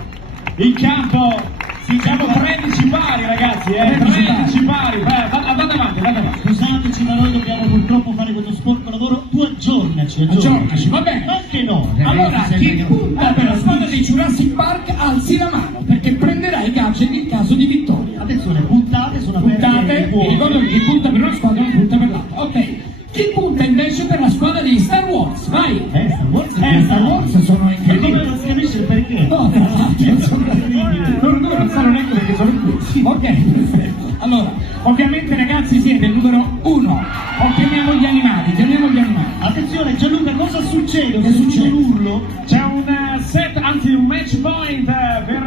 in campo. Siamo 13 pari ragazzi, 13 pari. Andate avanti. Scusateci, ma noi dobbiamo purtroppo fare questo sporco lavoro. Tu aggiornaci, va bene. Ma che no? Allora, chi punta per la squadra dei Jurassic Park alzi la mano, perché prenderà i gadget in caso di vittoria. Attenzione, puntate sono Puntate, vi ricordo che chi punta per una squadra non punta per l'altra. Ok. Chi punta invece per la squadra di Star Wars? Vai! Star Wars? Star Wars sono Ma incredibili. come non si capisce il perché? No, tra l'altro, sono incredibili. Non sanno neanche perché sono qui. Ok, perfetto. Allora, ovviamente ragazzi siete il numero 1. O chiamiamo gli animali. Attenzione Gianluca, cosa succede? Che succede? Un urlo? C'è un set, anzi un match point per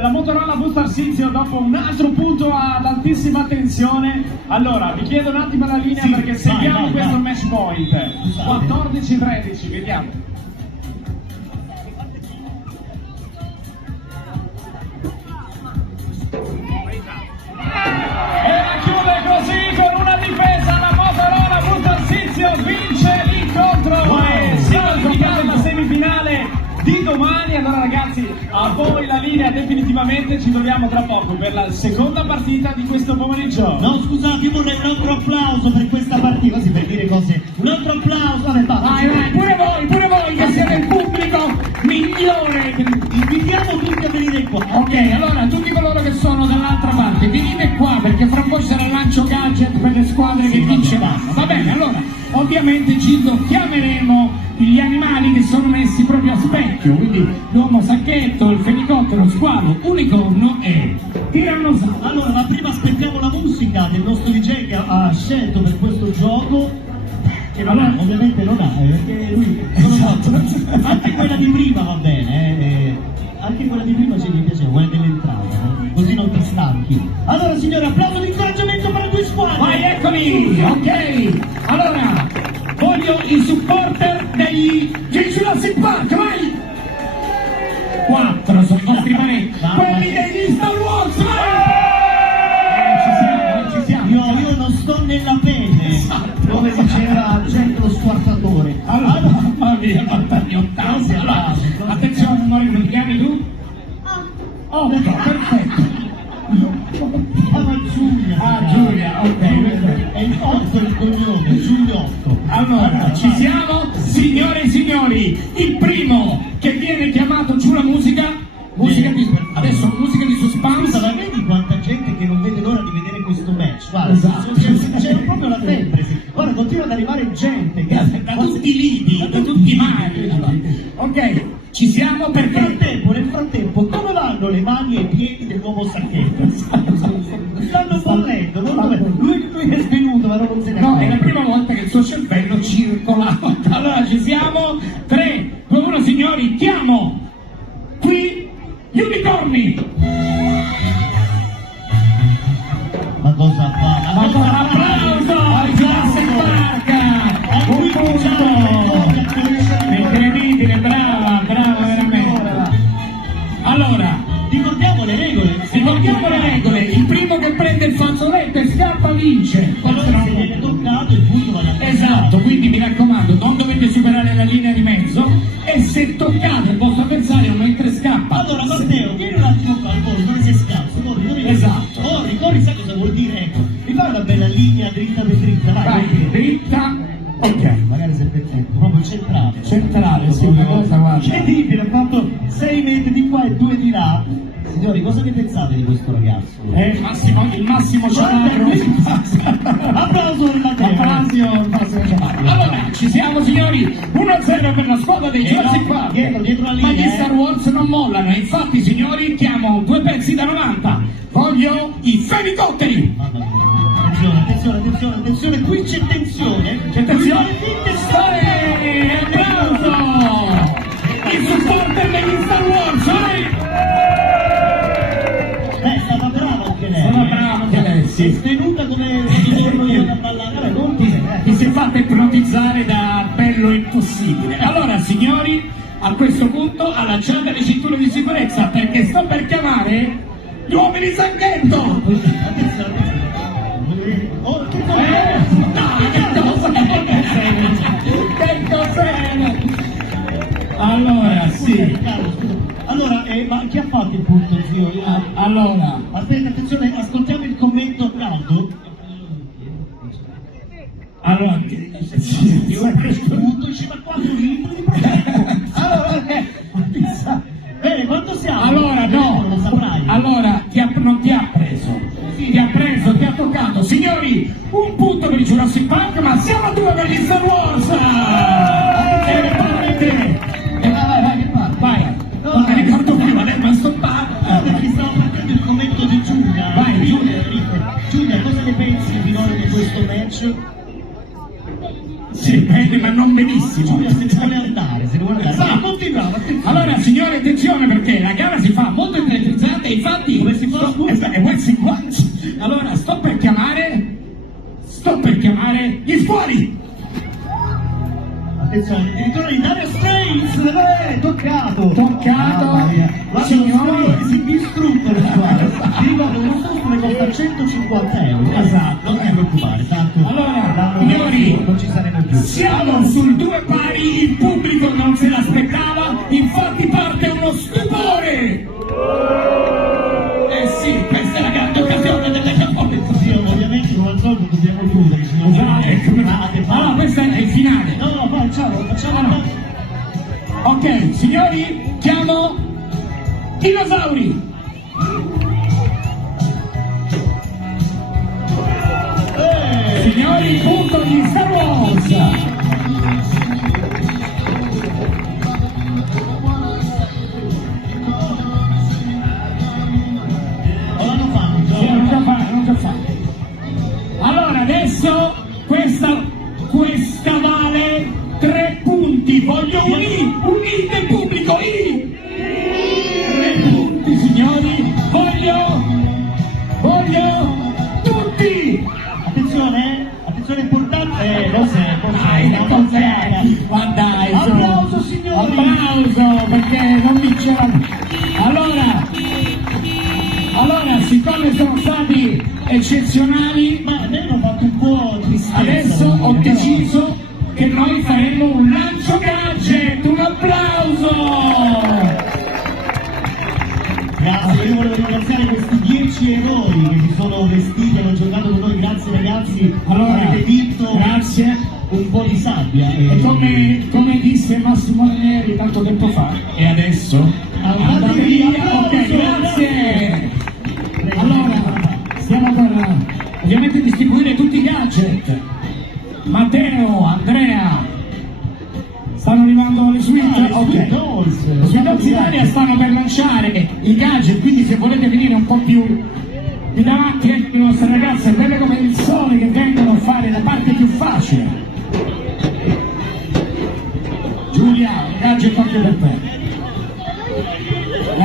la Motorola Motorola Boost Arsizio dopo un altro punto ad altissima tensione. Allora, vi chiedo un attimo la linea Sì, perché seguiamo vai, questo vai. match point. 14-13, vediamo. E la chiude così con una difesa, la Motorola Boost Arsizio vince l'incontro e si qualifica alla semifinale di domani. Allora ragazzi, a voi la linea definitivamente, ci troviamo tra poco per la seconda partita di questo pomeriggio. No, scusate, io vorrei un altro applauso per questa partita, così per dire cose. Un altro applauso, vabbè, Vai, vai, pure voi che siete il pubblico migliore. Invitiamo tutti a venire qua. Ok, allora tutti coloro che sono dall'altra parte, venite qua perché fra un po' ci sarà il lancio gadget per le squadre che vinceranno. Va bene, allora, ovviamente Gildo chiameremo gli animali che sono messi proprio a specchio, quindi l'uomo sacchetto, il fenicottero, squalo, unicorno e tirannosauro. Allora, ma prima aspettiamo la musica del nostro DJ che ha scelto per questo gioco, che non ha, ovviamente non ha, perché lui anche quella di prima va bene, anche quella di prima se mi piace, quella dell'entrata, no? Così non ti stanchi. Allora signori, applauso di incoraggiamento per le due squadre. Vai, eccomi, ok, allora voglio i supporter degli Jurassic Park, vai! 4 sono i nostri parenti, quelli degli Star Wars, vai! Ci siamo. Io non sto nella pelle, dove diceva gente lo squartatore. Allora, mamma mia, quanti anni 80. Allora, attenzione, amore, come ti chiami tu? 8, perfetto. Giulia. Ah, Giulia, ok, perfetto. È il 8 il cognome, Giulio 8. Allora, ci siamo? Signore e signori, il primo che viene chiamato giù la musica, adesso musica di suspense. Scusa, ma vedi quanta gente che non vede l'ora di vedere questo match? Guarda, Esatto. c'è proprio la febbre. Guarda, continua ad arrivare gente Da tutti i lidi, da tutti i mari. Ok, ci siamo perché... Nel frattempo, come vanno le mani e i piedi dell'uomo sacchetto? Stanno bollendo, lui è svenuto, ma non se ne No, accorge. è la prima volta che il suo cervello circola. Allora ci siamo. 3, 2, 1, signori, chiamo qui gli unicorni. Ma cosa fa? Ma con applauso al Jurassic Park. Un punto. Incredibile, brava veramente. Allora, Ricordiamo le regole. ricordiamo le regole. Il primo che prende il fazzoletto e scappa vince. Allora, se viene toccato il punto va da Esatto, quindi mi raccomando, non dovete superare la linea di mezzo e se toccate il vostro avversario mentre scappa. Allora Matteo, vieni un attimo qua al volo, dove sei scalzo, corri. Esatto. Corri, sai cosa vuol dire? Ecco, mi fai una bella linea dritta per dritta, Vai, dritta, ok. Magari sei perfetto, proprio centrale. Centrale, sì, una cosa, guarda. Incredibile, ha fatto 6 metri di qua e 2 di là. Signori, cosa ne pensate di questo ragazzo? Il massimo ciamarro. Applauso per Matteo. Massimo ciamarro. Allora, ci siamo signori, 1-0 per la squadra dei Jurassic Park. Dietro la linea, Ma gli Star Wars non mollano, infatti signori chiamo 2 pezzi da 90. Voglio i fenicotteri. Mamma mia. Attenzione, qui c'è tensione. C'è tensione? Stai! Applauso! Il supporter degli Star Wars, vai! È stata brava anche lei. Sono brava anche lei, sì. È svenuta come mi torno io da ballare. Vabbè, non Ti si è fatta ipnotizzare da bello impossibile. Allora, signori, a questo punto allacciate le cinture di sicurezza perché sto per chiamare gli uomini sacchetto! Attenzione. Oh, che Che cos'è? Allora, sì. Allora, ma chi ha fatto il punto, zio? Allora, Aspetta, attenzione, ascoltiamo il commento a caldo. allora, Punto, insieme a 4 litri di prosecco. Allora, bene, quanto siamo? allora no, Lo saprai. allora non ti ha preso, ti ha toccato. Signori, un punto per il Jurassic Park, ma siamo a 2 per gli Star Wars! Vai, che fa? Vai, non mi ricordo più, adesso ma sto Perché stavo prendendo il commento di Giulia. Vai, Giulia, cosa ne pensi finora di questo match? Sì, bene, ma non benissimo. Giulia, se ne vuole andare, se ne vuole andare. Esatto. Continuiamo, attenzione. Allora, signori, attenzione perché la gara si fa molto elettrizzante E infatti, Come si fa? allora sto per chiamare gli scuoli. Attenzione, il ritorno di Dario Straits, toccato! Toccato, La signori. si distrutto le squadre. Ti ricordo che uno costume costa 150 euro. Esatto. Non ti preoccupare, tanto Allora, l'anno signori, prossimo non ci saremo più. Siamo sul 2 pari, il pubblico non se l'aspettava, infatti parte uno stupore! Eh sì, questa è la grande occasione delle campionate. Sì, ovviamente come al solito dobbiamo chiudere, signor Allora, questo è il finale. No, facciamo Ok, signori, chiamo dinosauri. Signori, punto di Star Wars. Non già fatto. Allora, adesso questa vale 3 punti. Voglio unite il pubblico. 3 punti, signori. Voglio tutti. Attenzione importante, Ma dai, applauso signori! Applauso, perché non vincevano. Allora, siccome sono stati eccezionali, Ma a me hanno fatto un po' tristezza. adesso ho però. deciso che noi faremo un lancio gadget. Un applauso! Grazie, io volevo ringraziare questi 10 eroi che si sono vestiti, hanno giocato con noi, grazie ragazzi, Allora, avete vinto grazie. un po' di sabbia. E come disse Massimo Ranieri tanto tempo fa, e adesso andate via. Ok, grazie. Allora, stiamo per ovviamente distribuire tutti i gadget. Matteo, Andrea, stanno arrivando le suite. Ok. Le Sweet Italia stanno per lanciare i gadget, quindi se volete venire un po' più davanti, le nostre ragazze belle come il sole che vengono a fare la parte più facile. Giulia, un gadget anche per te.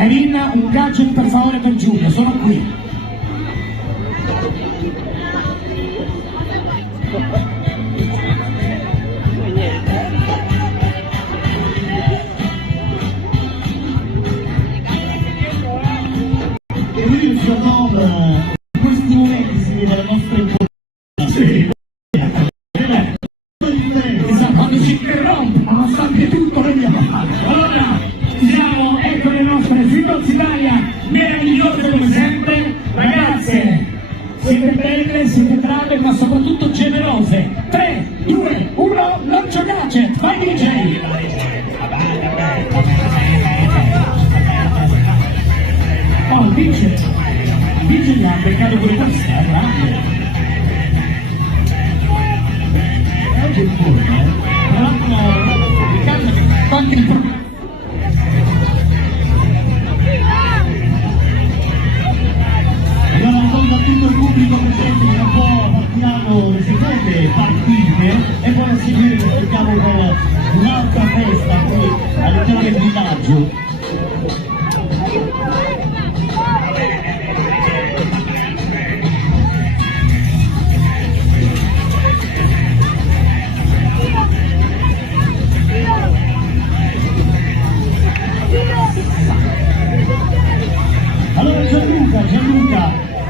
Irina, un gadget per favore per Giulia, sono qui. E quindi il suo nome, in questi momenti si vede la nostra importanza. Quando ci interrompe, nonostante tutto, noi andiamo avanti. Allora, siamo, ecco le nostre Sweet Italia, meravigliose come sempre. Ragazze, siete belle, siete brave, ma soprattutto generose. 3, 2, 1, lancio gadget, vai DJ! Oh, dice gli ha beccato pure questa, grande. Oggi è buono, Tra l'altro, Riccardo che fa anche il programma. Allora ricordo a tutto il pubblico presente che tra un po' partiranno le seconde partite e poi a seguire ci aspettiamo per un'altra festa qui all'interno del villaggio. Allora Gianluca,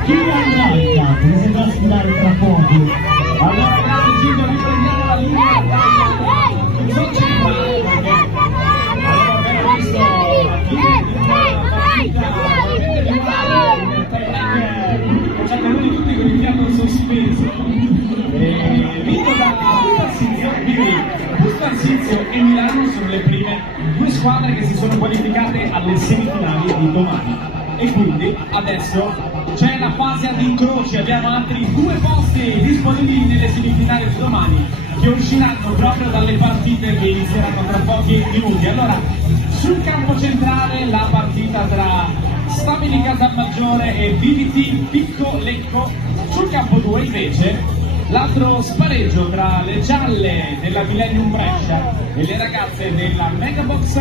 chi andrà in campo? Mi sembra sfidare tra poco. Allora, grazie Gildo, riprendiamo la linea. Non c'è facciamo noi tutti con il fiato sospeso. Vinto da Bustarsizio e Milano sono le prime 2 squadre che si sono qualificate alle semifinali di domani. E quindi adesso c'è la fase ad incroci, abbiamo altri 2 posti disponibili nelle semifinali di domani che usciranno proprio dalle partite che inizieranno tra pochi minuti. Allora, sul campo centrale la partita tra Stabili Casalmaggiore e BVT Picco Lecco. Sul campo 2 invece l'altro spareggio tra le gialle della Millennium Brescia e le ragazze della Megabox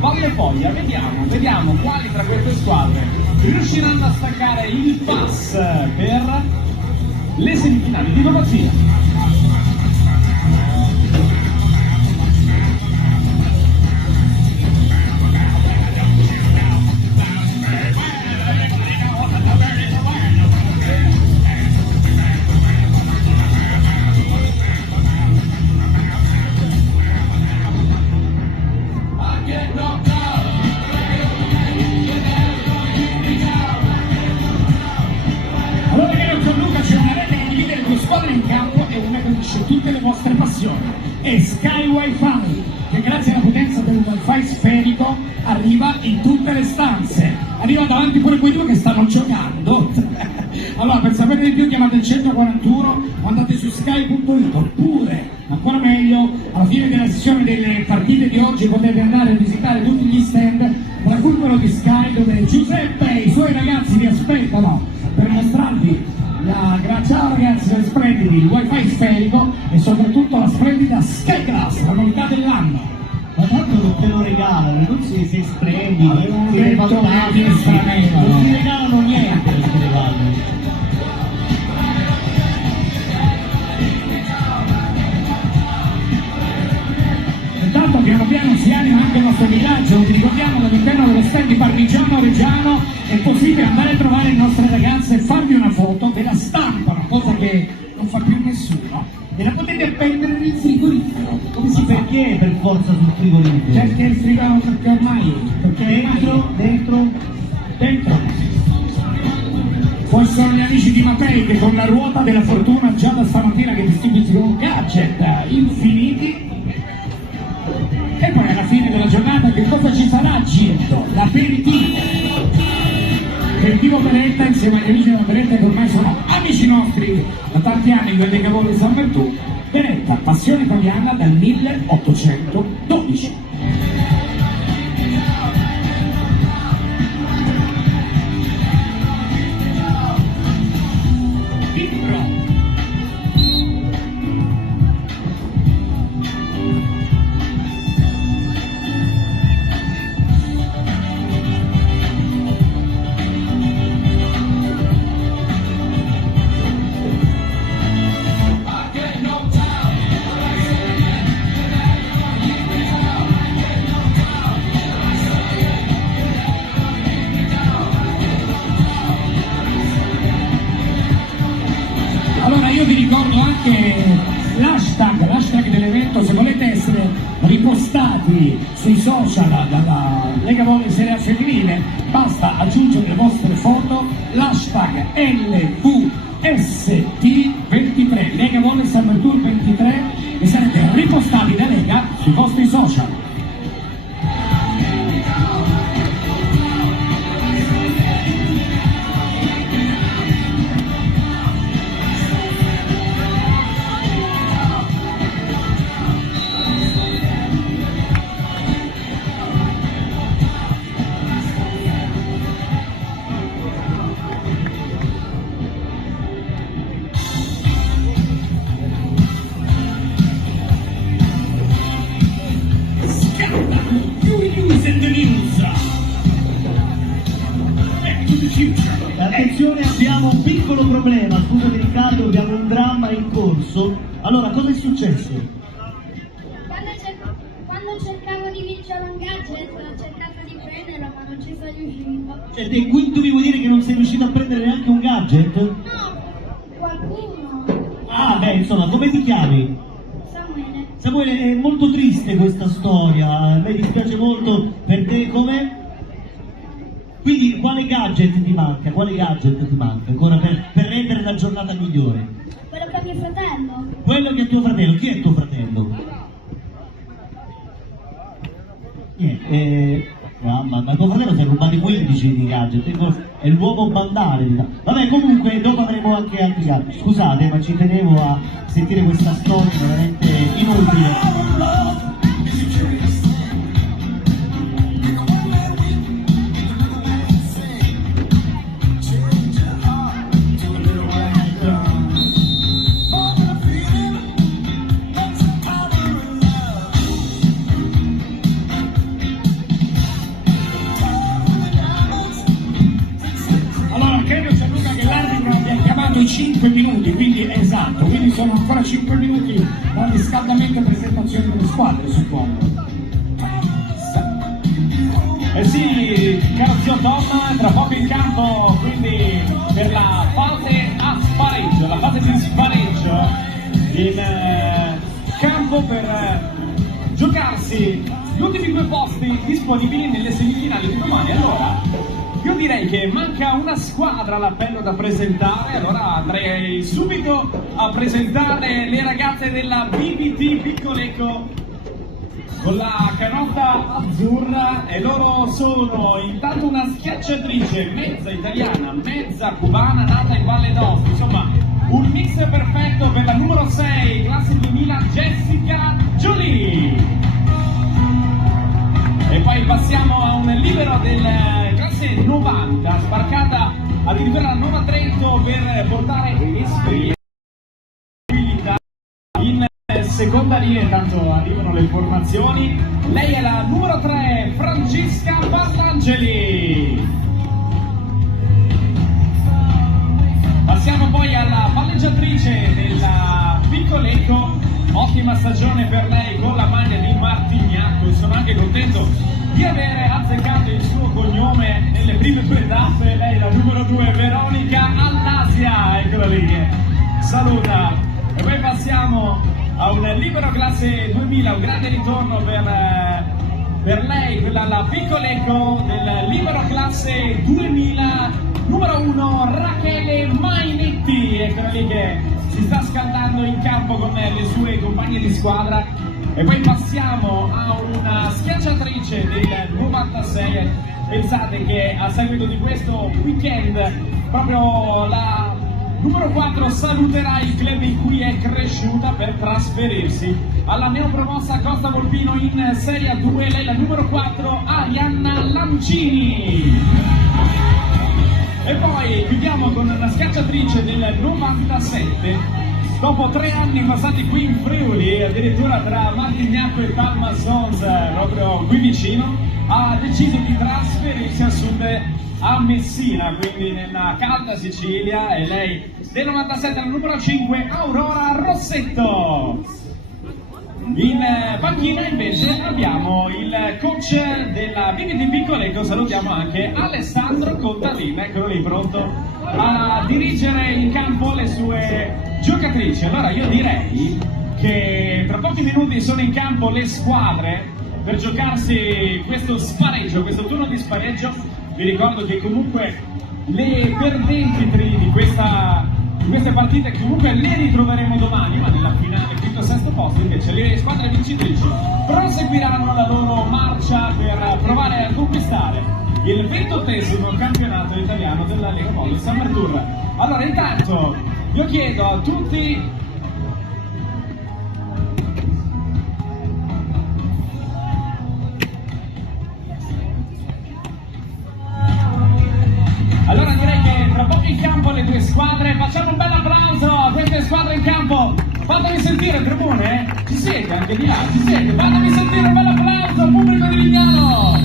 Valle Foglia. Vediamo quali tra queste squadre riusciranno a staccare il pass per le semifinali di Pazzia. Allora io con Luca c'è una rete che divide le due squadre in campo e una che unisce tutte le vostre passioni. È Sky Wi-Fi, che grazie alla potenza del Wi-Fi sferico arriva in tutte le stanze. Arriva davanti pure quei due che stanno giocando. Allora per sapere di più chiamate il 141 o andate su sky.it, oppure ancora meglio alla fine della sessione delle partite di oggi potete andare a visitare tutti gli stand, tra cui quello di Sky, dove Giuseppe e i suoi ragazzi vi aspettano per mostrarvi ciao ragazzi, sono splendidi, il wifi sferico e soprattutto la splendida Sky Glass, la novità dell'anno. Ma tanto non te lo regalano, non si sei splendidi, Avevo siete detto che fantastici, mi stranevano. non ti regalano niente questi regali. Intanto piano piano si anima anche il nostro villaggio, vi ricordiamo che all'interno dello stand di Parmigiano Reggiano è possibile andare a trovare le nostre ragazze e farvi una foto, ve la stampano, cosa che non fa più nessuno, e la potete appendere nel frigorifero. Come si fa? Perché per forza sul frigorifero? Perché il frigorifero, perché ormai dentro poi sono gli amici di Matei che con la ruota della fortuna già da stamattina che distribuiscono gadget infiniti. E poi alla fine della giornata che cosa ci sarà, Gildo? L'aperitivo. Aperitivo Beretta insieme agli amici della Beretta che ormai sono amici nostri da tanti anni del Legavolo San Bertù. Beretta, passione italiana dal 1812. Allora io vi ricordo anche l'hashtag dell'evento, se volete essere ripostati sui social dalla Lega Volley Serie A femminile, basta aggiungere le vostre foto, l'hashtag LVST23, Lega Volley San Bertù 23, e sarete ripostati da Lega sui vostri social. Attenzione, abbiamo un piccolo problema, scusami Riccardo, abbiamo un dramma in corso. Allora, cosa è successo? Quando cercavo di vincere un gadget, ho cercato di prenderlo, ma non ci sono riuscito. Cioè, quindi tu mi vuoi dire che non sei riuscito a prendere neanche un gadget? No, qualcuno. Ah, beh, insomma, come ti chiami? Samuele. Samuele, è molto triste questa storia, a me dispiace molto per te, come? Quindi quale gadget ti manca? Quale gadget ti manca ancora per rendere la giornata migliore? Quello che ha mio fratello. Quello che è tuo fratello, chi è tuo fratello? Ma tuo fratello si è rubato 15 di gadget, è l'uomo bandale. Vabbè, comunque dopo avremo anche altri gadget. Scusate, ma ci tenevo a sentire questa storia veramente inutile. 5 minuti, quindi esatto, quindi sono ancora 5 minuti da riscaldamento e presentazione delle squadre, suppongo. Eh sì, caro zio Tom, tra poco in campo, quindi per la fase a spareggio, la fase di spareggio in campo per giocarsi gli ultimi 2 posti disponibili nelle semifinali di domani. Allora, io direi che manca una squadra all'appello da presentare, allora andrei subito a presentare le ragazze della BBT Piccolecco con la canotta azzurra, e loro sono intanto una schiacciatrice mezza italiana, mezza cubana, nata in Valle d'Aosta, insomma un mix perfetto per la numero 6, classe 2000, Jessica Jolie. E poi passiamo a un libero del classe 90, sbarcata addirittura a Nova Trento per portare esperienza in seconda linea, tanto arrivano le informazioni. Lei è la numero 3, Francesca Parlangeli. Passiamo poi alla palleggiatrice della Piccolecco, ottima stagione per lei con la maglia di Martignacco, e sono anche contento di avere azzeccato il suo cognome nelle prime 2 tappe. Lei è la numero 2, Veronica Allasia, eccola lì che saluta. E poi passiamo a un libero classe 2000, un grande ritorno per lei, quella la Piccolecco del libero classe 2000, numero 1, Rachele Mainetti, eccola lì che si sta scaldando in campo con le sue compagne di squadra. E poi passiamo a una schiacciatrice del 96, pensate che a seguito di questo weekend proprio la numero 4 saluterà il club in cui è cresciuta per trasferirsi alla neopromossa Costa Volpino in Serie 2, lei la numero 4, Arianna Lancini. E poi chiudiamo con una schiacciatrice del 97, dopo 3 anni passati qui in Friuli, addirittura tra Martignacco e Palmassons, proprio qui vicino, ha deciso di trasferirsi a sud a Messina, quindi nella calda Sicilia, e lei del 97 al numero 5, Aurora Rossetto. In panchina invece abbiamo il coach della BBT Piccolecco, salutiamo anche Alessandro Contadin, eccolo lì pronto a dirigere in campo le sue giocatrici. Allora io direi che tra pochi minuti sono in campo le squadre per giocarsi questo spareggio, questo turno di spareggio. Vi ricordo che comunque le perdenti di queste partite comunque le ritroveremo domani, ma nella finale quinto-sesto posto invece le squadre vincitrici proseguiranno la loro marcia per provare a conquistare il 28° campionato italiano della Lega Modo Summer Tour. Allora intanto io chiedo a tutti allora direi che tra poco in campo le 2 squadre, facciamo un bel applauso a queste squadre in campo. Fatemi sentire, tribune, ci siete anche di là, ci siete, fatemi sentire un bel applauso al pubblico di Lignano.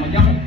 Andiamo.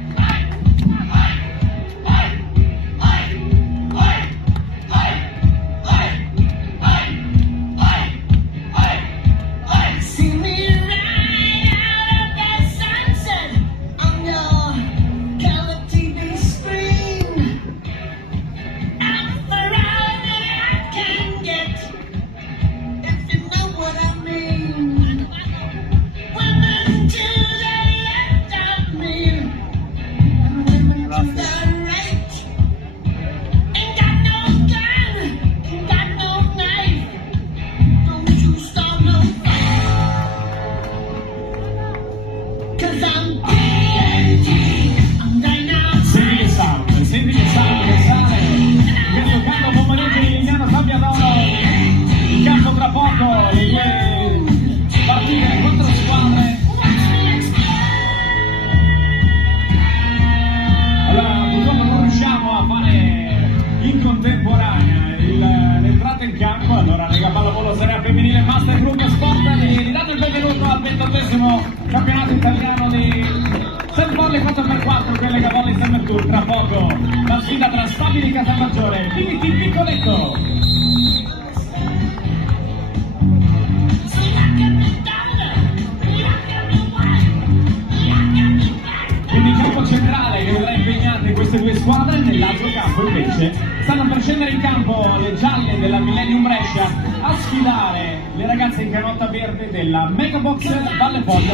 Master Group Sport, gli danno il benvenuto al 28° campionato italiano di Lecco. Quindi il campo centrale che vedrà impegnate queste due squadre, nell'altro campo invece stanno per scendere in campo le gialle della Millennium Brescia a sfidare le ragazze in canotta verde della Megabox Valle Foglia.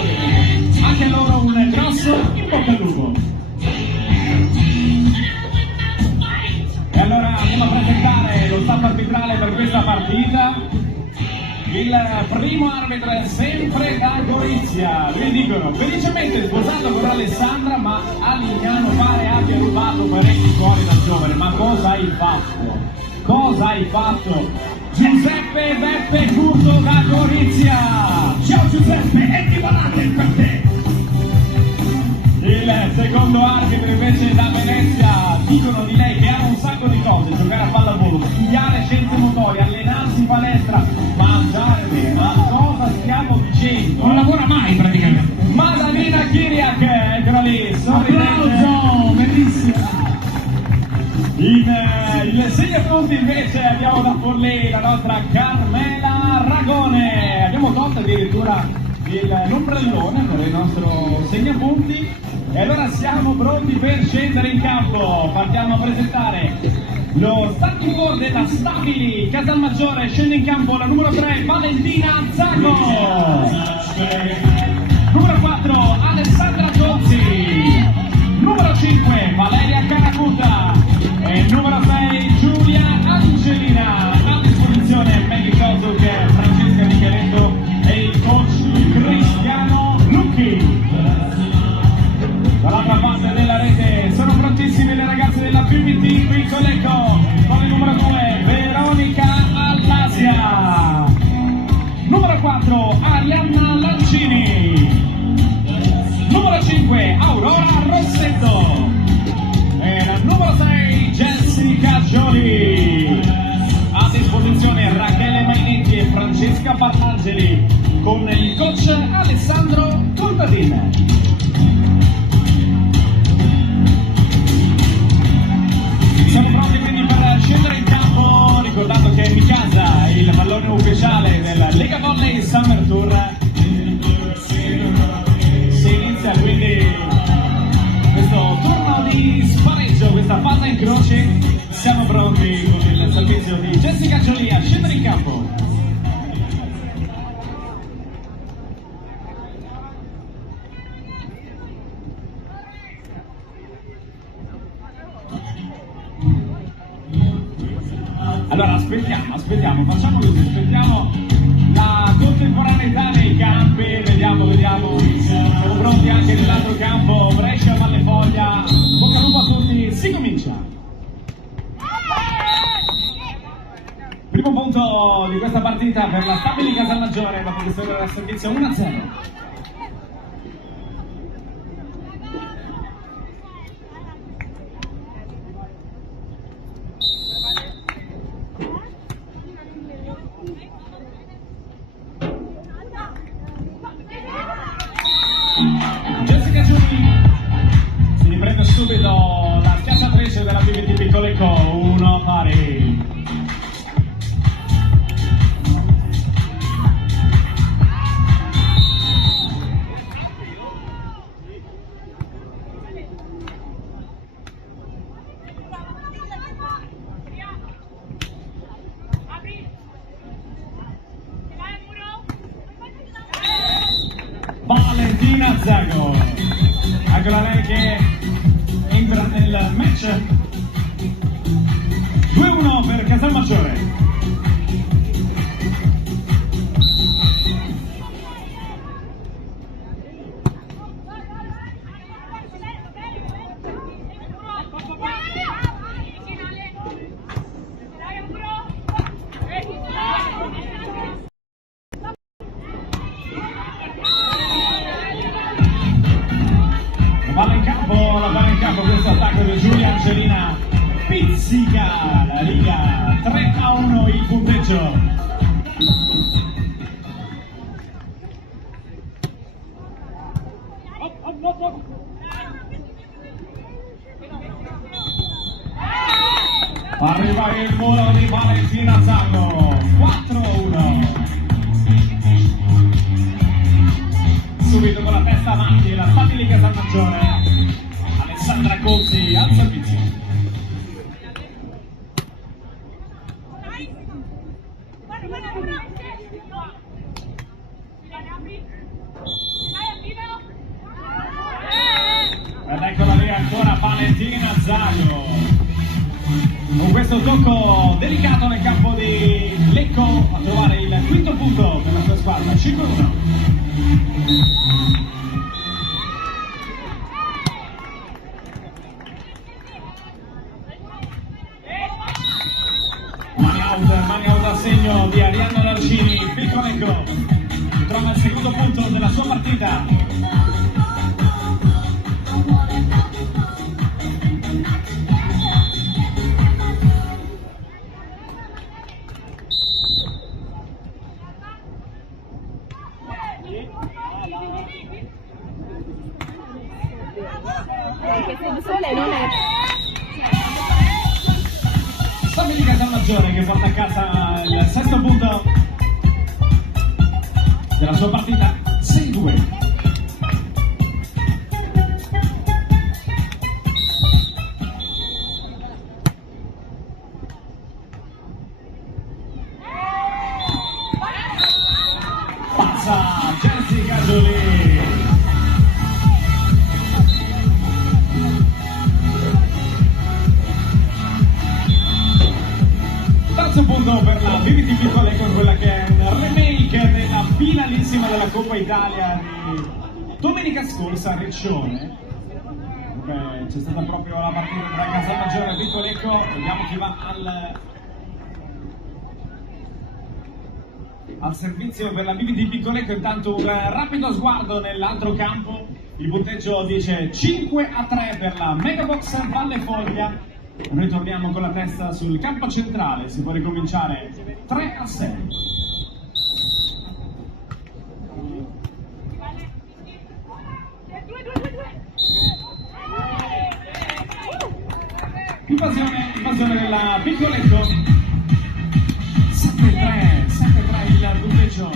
Anche a loro un grosso in bocca al lupo. E allora andiamo a presentare lo staff arbitrale per questa partita. Il primo arbitro è sempre da Gorizia, lui dicono felicemente sposato con Alessandra, ma a Lignano pare abbia rubato parecchi cuori da giovane. Ma cosa hai fatto? Cosa hai fatto? Giuseppe Beppe Curto da Gorizia. Ciao Giuseppe, e chi volate per te? Il secondo arbitro invece da Venezia, dicono di lei che ha un sacco di cose: giocare a pallavolo, studiare scienze motorie, allenarsi in palestra, mangiare bene. Ma cosa stiamo dicendo? Non lavora mai praticamente. Madalina Chiriac, eccola lì, sorridente. Applauso, bellissima. Il segnapunti invece abbiamo da Forlì la nostra Carmela Ragone. Abbiamo tolto addirittura l'ombrellone per il nostro segnapunti. E allora siamo pronti per scendere in campo. Partiamo a presentare lo starting four della Stabili Casalmaggiore. Scende in campo la numero 3 Valentina Zago, numero 4 Alessandra Tozzi, numero 5 Valeria Caracuta e numero 6 Giulia Angelina. A disposizione Maggie Kozuk, Francesca Micheletto e il coach Cristiano Lucchi. Dall'altra parte della rete sono prontissime le ragazze della PVT qui con Lecco, con il numero 2 Veronica Allasia, numero 4 Arianna Lancini, numero 5 Aurora Rossetto e la numero 6 Jessica Gioli. A disposizione Rachele Mainetti e Francesca Bartangeli con il coach Alessandro Contadina. Siamo pronti quindi per scendere in campo, ricordando che è in casa il pallone ufficiale della Lega Volley Summer Tour. Si inizia quindi questo turno di spareggio, questa fase in croce. Siamo pronti con il servizio di Jessica Gioli a scendere in campo. Allora aspettiamo, facciamo così, aspettiamo la contemporaneità nei campi, vediamo, siamo pronti anche nell'altro campo, Brescia, Valle Foglia, bocca al lupo a tutti, si comincia! Primo punto di questa partita per la Stabili Casalmaggiore, dopo che sembra il servizio 1-0. Jessica Giuli si riprende subito la schiacciatrice della PVT Piccolecco, 1 pari. Valentina Zago, eccola lei che entra nel match. 2-1 per Casalmaggiore. Va in campo questo attacco di Giulia Angelina, pizzica la Liga, 3-1 il punteggio. Arriva il volo di Maggiore, Alessandra Cosi al servizio. Ed eccola lì ancora Valentina Zago. Con questo tocco delicato nel campo di Lecco a trovare il quinto punto per la sua squadra, 5-1. Mani out a segno di Arianna Larcini, Picco Lecco, che trova il secondo punto della sua partita. Fammi Casalmaggiore che porta a casa il sesto punto della sua partita, 6-2. Passa Jessica Giulì. Terzo punto per la BBT Piccole con quella che è un remake della finalissima della Coppa Italia di domenica scorsa a Riccione. C'è stata proprio la partita tra Casalmaggiore e Picco Lecco. Vediamo chi va al servizio per la BBT Picco Lecco. Intanto un rapido sguardo nell'altro campo. Il punteggio dice 5-3 per la Megabox Valle Foglia. Noi torniamo con la testa sul campo centrale, si può ricominciare 3-6. Invasione della Picco Lecco. 7-3 il punteggio.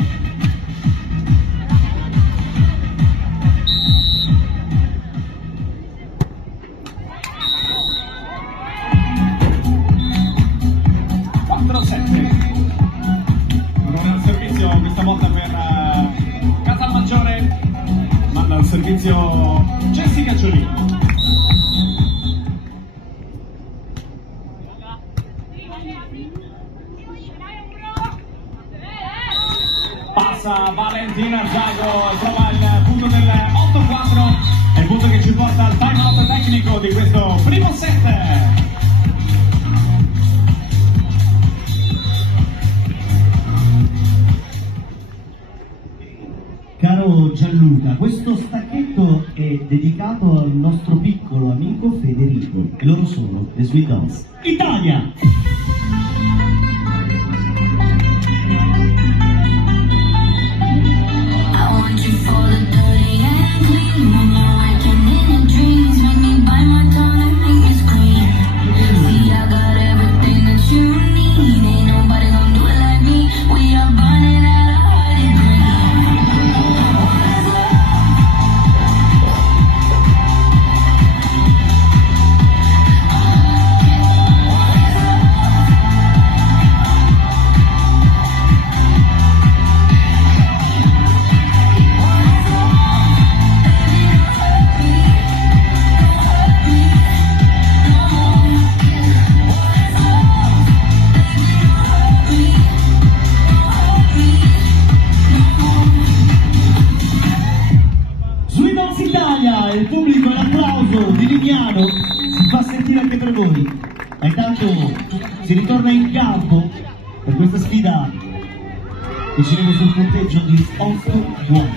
Questa volta per Casalmaggiore, manda al servizio Jessica Giulì. Passa Valentina Zago, trova il punto del 8-4, è il punto che ci porta al time out tecnico di questo primo set. Caro Gianluca, questo stacchetto è dedicato al nostro piccolo amico Federico e loro sono The Sweet Dolls. Italia! Il pubblico e l'applauso di Lignano si fa sentire anche per voi. Ma intanto si ritorna in campo per questa sfida che ci vede sul punteggio di 8-1.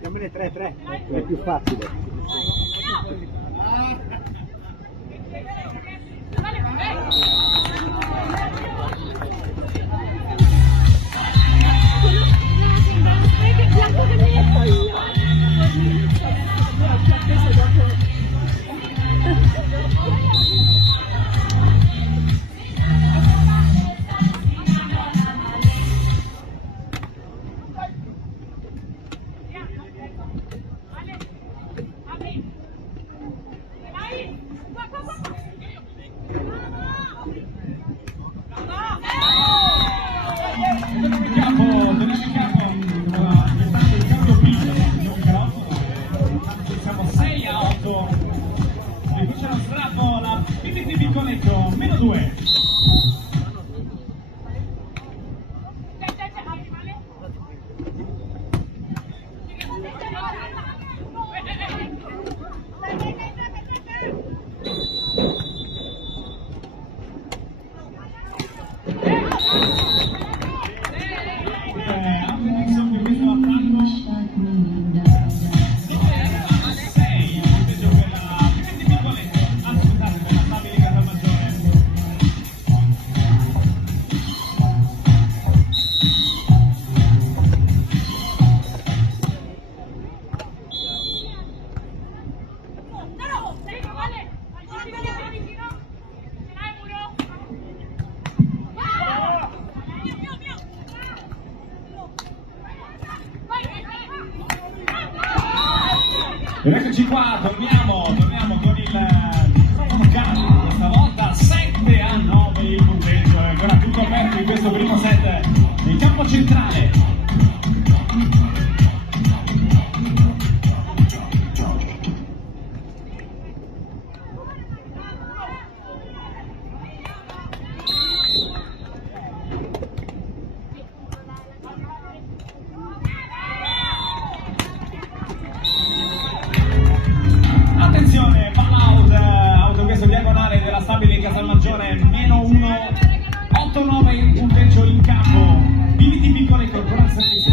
Diamone 3-3, è più facile. Ed eccoci qua, torniamo con il microfono carico, questa volta 7-9 il punteggio, è ancora tutto aperto in questo primo set nel campo centrale. Attenzione, palla out in questo diagonale della Stabile Casalmaggiore, -1, 8-9 il punteggio in campo. BVT Piccole Corporate Service.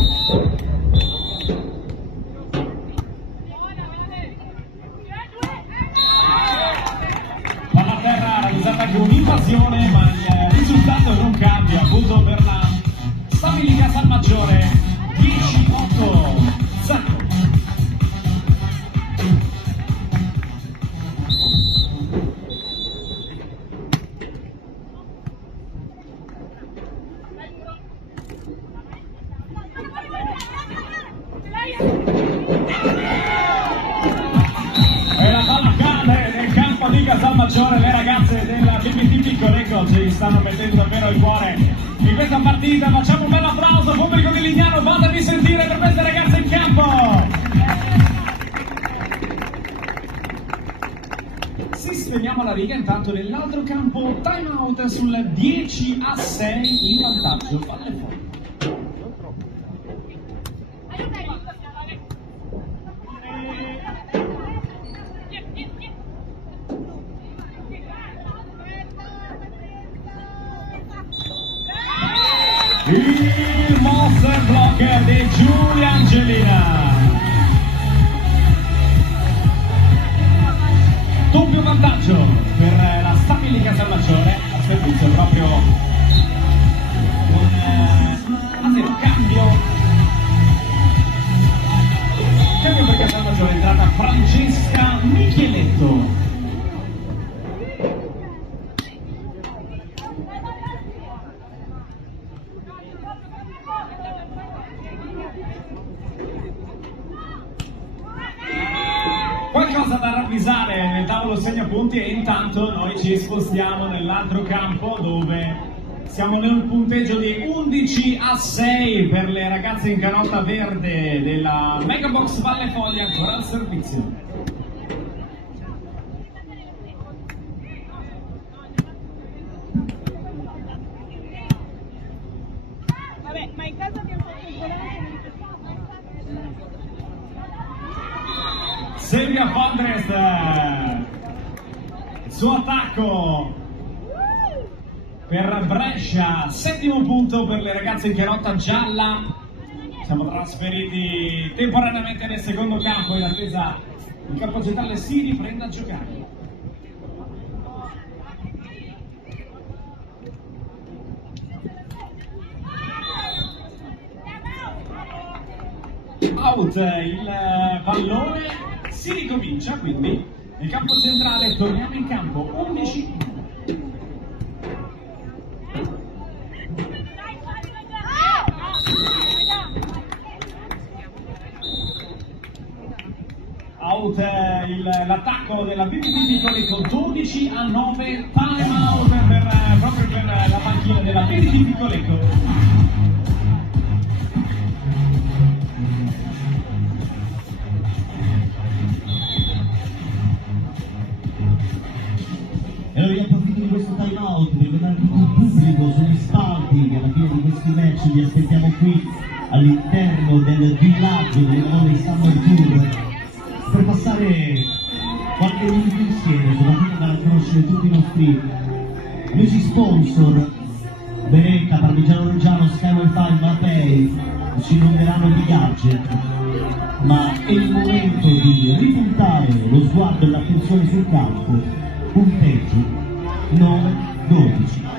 Palla a terra realizzata con un'invasione, ma il risultato non cambia, punto per la Stabile Casalmaggiore, 10-8. Sacco. E la palla cade nel campo di Casalmaggiore, le ragazze della BVT Piccole ci stanno mettendo davvero il cuore in questa partita. Facciamo un bel applauso, pubblico di Lignano, fatevi sentire per queste ragazze in campo. Sistemiamo la riga intanto nell'altro campo, time out sul 10-6 in vantaggio, palle fuori. Il monster blocker di Giulia Angelina. Doppio vantaggio per la Stabile Casalmaggiore, a servizio proprio un cambio per Casalmaggiore, è entrata Francesca Micheletto. Qualcosa da ravvisare nel tavolo segnapunti e intanto noi ci spostiamo nell'altro campo dove siamo nel punteggio di 11-6 per le ragazze in canotta verde della Megabox Valle Foglia, ancora al servizio. Vabbè, ma in caso che Silvia Fondres, il suo attacco per Brescia, settimo punto per le ragazze in canotta gialla. Siamo trasferiti temporaneamente nel secondo campo in attesa il campo centrale si riprenda a giocare. Out il pallone, si ricomincia quindi nel campo centrale, torniamo in campo 11. Out l'attacco della BVT Piccole con 12-9, time out proprio per la panchina della BVT Piccole. E allora approfitto di questo time out per vedere tutto il pubblico sugli spalti che alla fine di questi match vi aspettiamo qui all'interno del villaggio delle nuove Summer Tour per passare qualche minuto insieme, soprattutto per conoscere tutti i nostri amici sponsor, Berecca, Parmigiano Reggiano, Sky Wi-Fi, Mapei, ci inonderanno di gadget, ma è il momento di ripuntare lo sguardo e l'attenzione sul campo. Punteggio 9-12.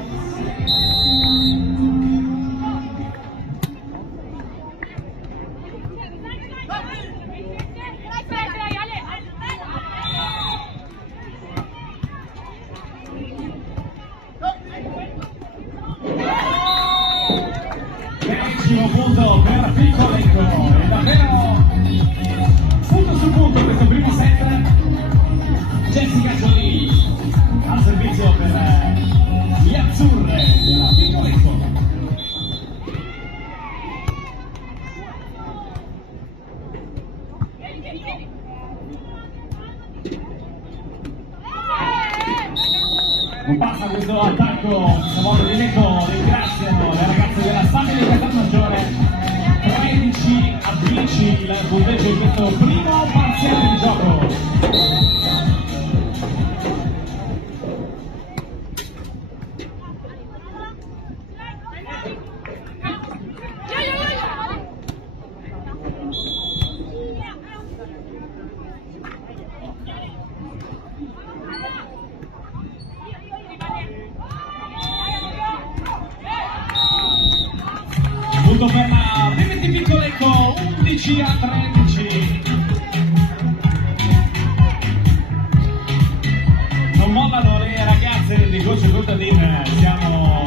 Decimo punto per Piccoletto, è davvero punto su punto questo primo Non passa questo attacco, stavolta di Neco, ringraziano le ragazze della Stabile Casalmaggiore. 13-10 il punteggio di questo primo parziale di gioco. Punto per la Viviti Piccolecco, 11-13. Non mollano le ragazze di Coach Contadin, siamo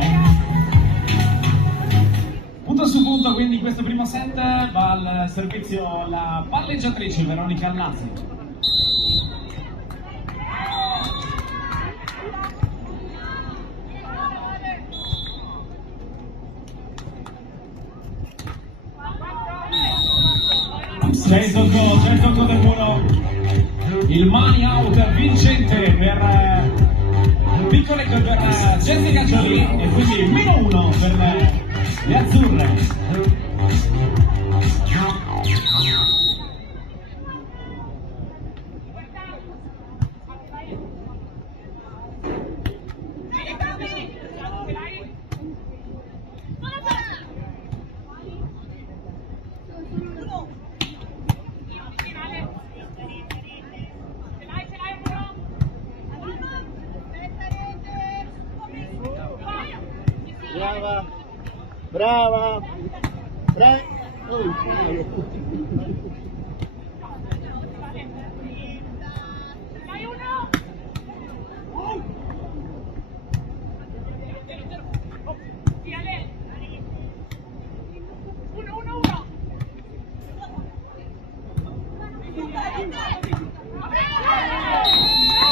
punto su punto, quindi in questo primo set va al servizio la palleggiatrice Veronica Allazzi. C'è il tocco del muro, il money out vincente per Piccolecco e per Jessica Jolie e quindi -1 per le azzurre. Brava, brava, brava.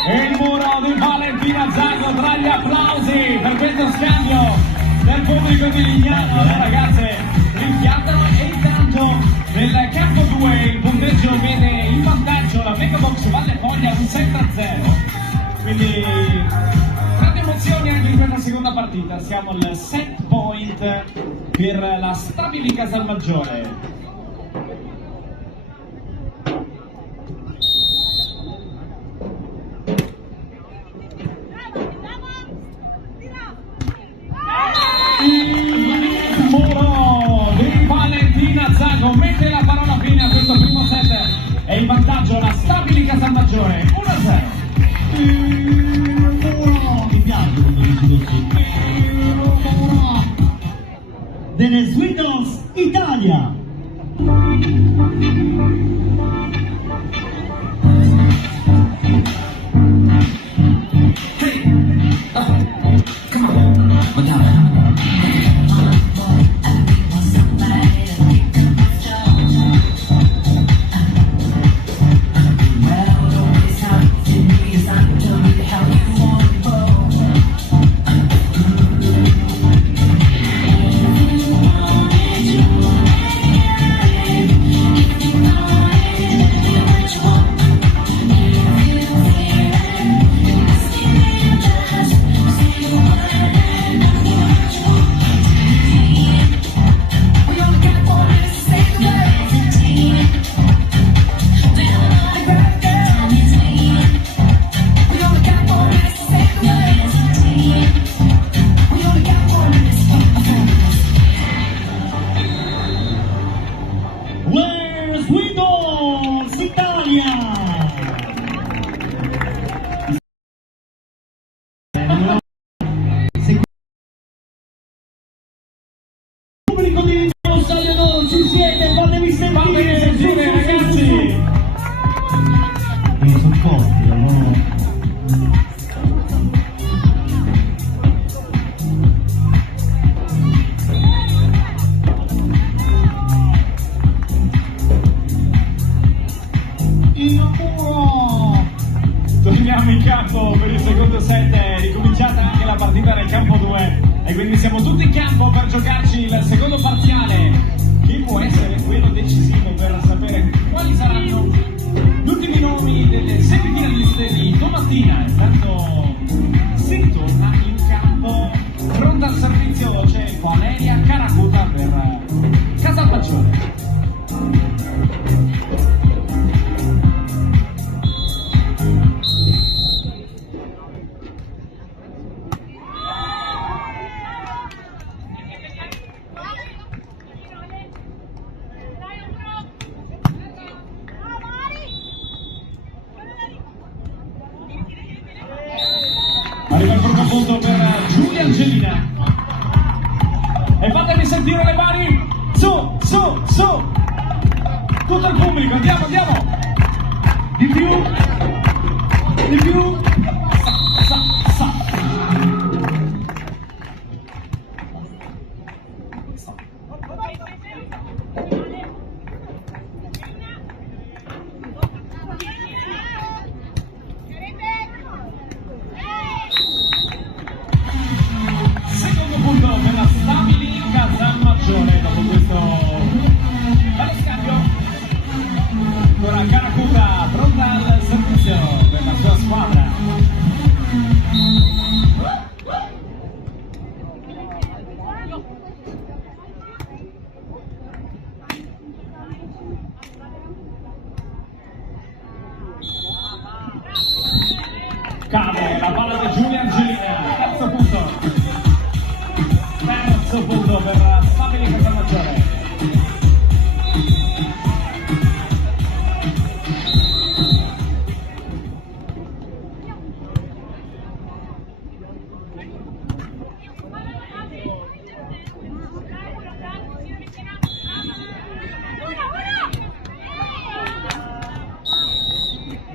E il muro di Valentina Zago tra gli applausi per questo scambio del pubblico di Lignano. Le ragazze rimpiantano e intanto nel campo 2 il punteggio vede in vantaggio la Megabox Valle Foglia un 7-0. Quindi grandi emozioni anche in questa seconda partita. Siamo al set point per la Stabili Casalmaggiore. Il muro di Valentina Zago mette la parola fine a questo primo set e in vantaggio la Stabili Casalmaggiore 1-0. Mi piace quando dici così. Delle Sweetons Italia. Sweetons Italia. Pubblico di Lignano, Stadio d'Oro, ci siete, fatevi sentire ragazzi. Sono forti, no? Torniamo in campo per il secondo set, è ricominciata anche la partita nel campo 2 e quindi siamo tutti in campo per giocarci il secondo parziale che può essere quello decisivo per sapere quali saranno gli ultimi nomi delle semifinaliste di domattina. Intanto sento punto per Giulia Angelina. E fatemi sentire le mani, su, su, su, tutto il pubblico, andiamo, andiamo, di più, sa, sa, sa. Secondo punto per la Stabili Casalmaggiore. Dopo questo bello scambio, ancora Caracuta pronta al servizio per la sua squadra. Cade la palla di Giulia Angelina, terzo punto per la Stabili Casalmaggiore.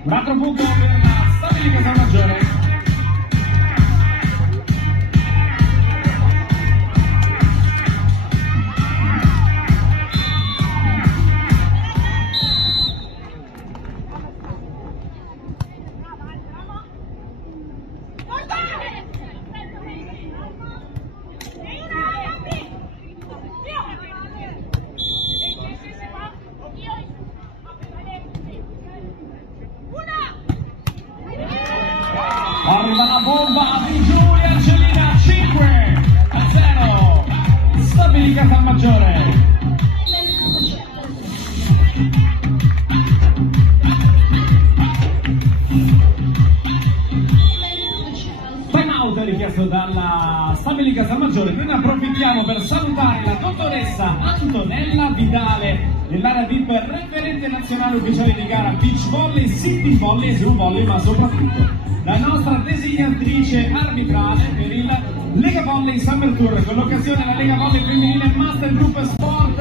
Un altro punto per la Stabili Casalmaggiore. Arriva la bomba di Giulia Angelina, 5-0, Stabili Casalmaggiore. Time out richiesto dalla Stabili Casalmaggiore. Noi ne approfittiamo per salutare la dottoressa Antonella Vidale dell'area VIP, referente nazionale ufficiale di gara beach volley, city volley e sul volley, ma soprattutto la nostra designatrice arbitrale per il Lega Volley Summer Tour. Con l'occasione la Lega Volley Femminile Master Group Sport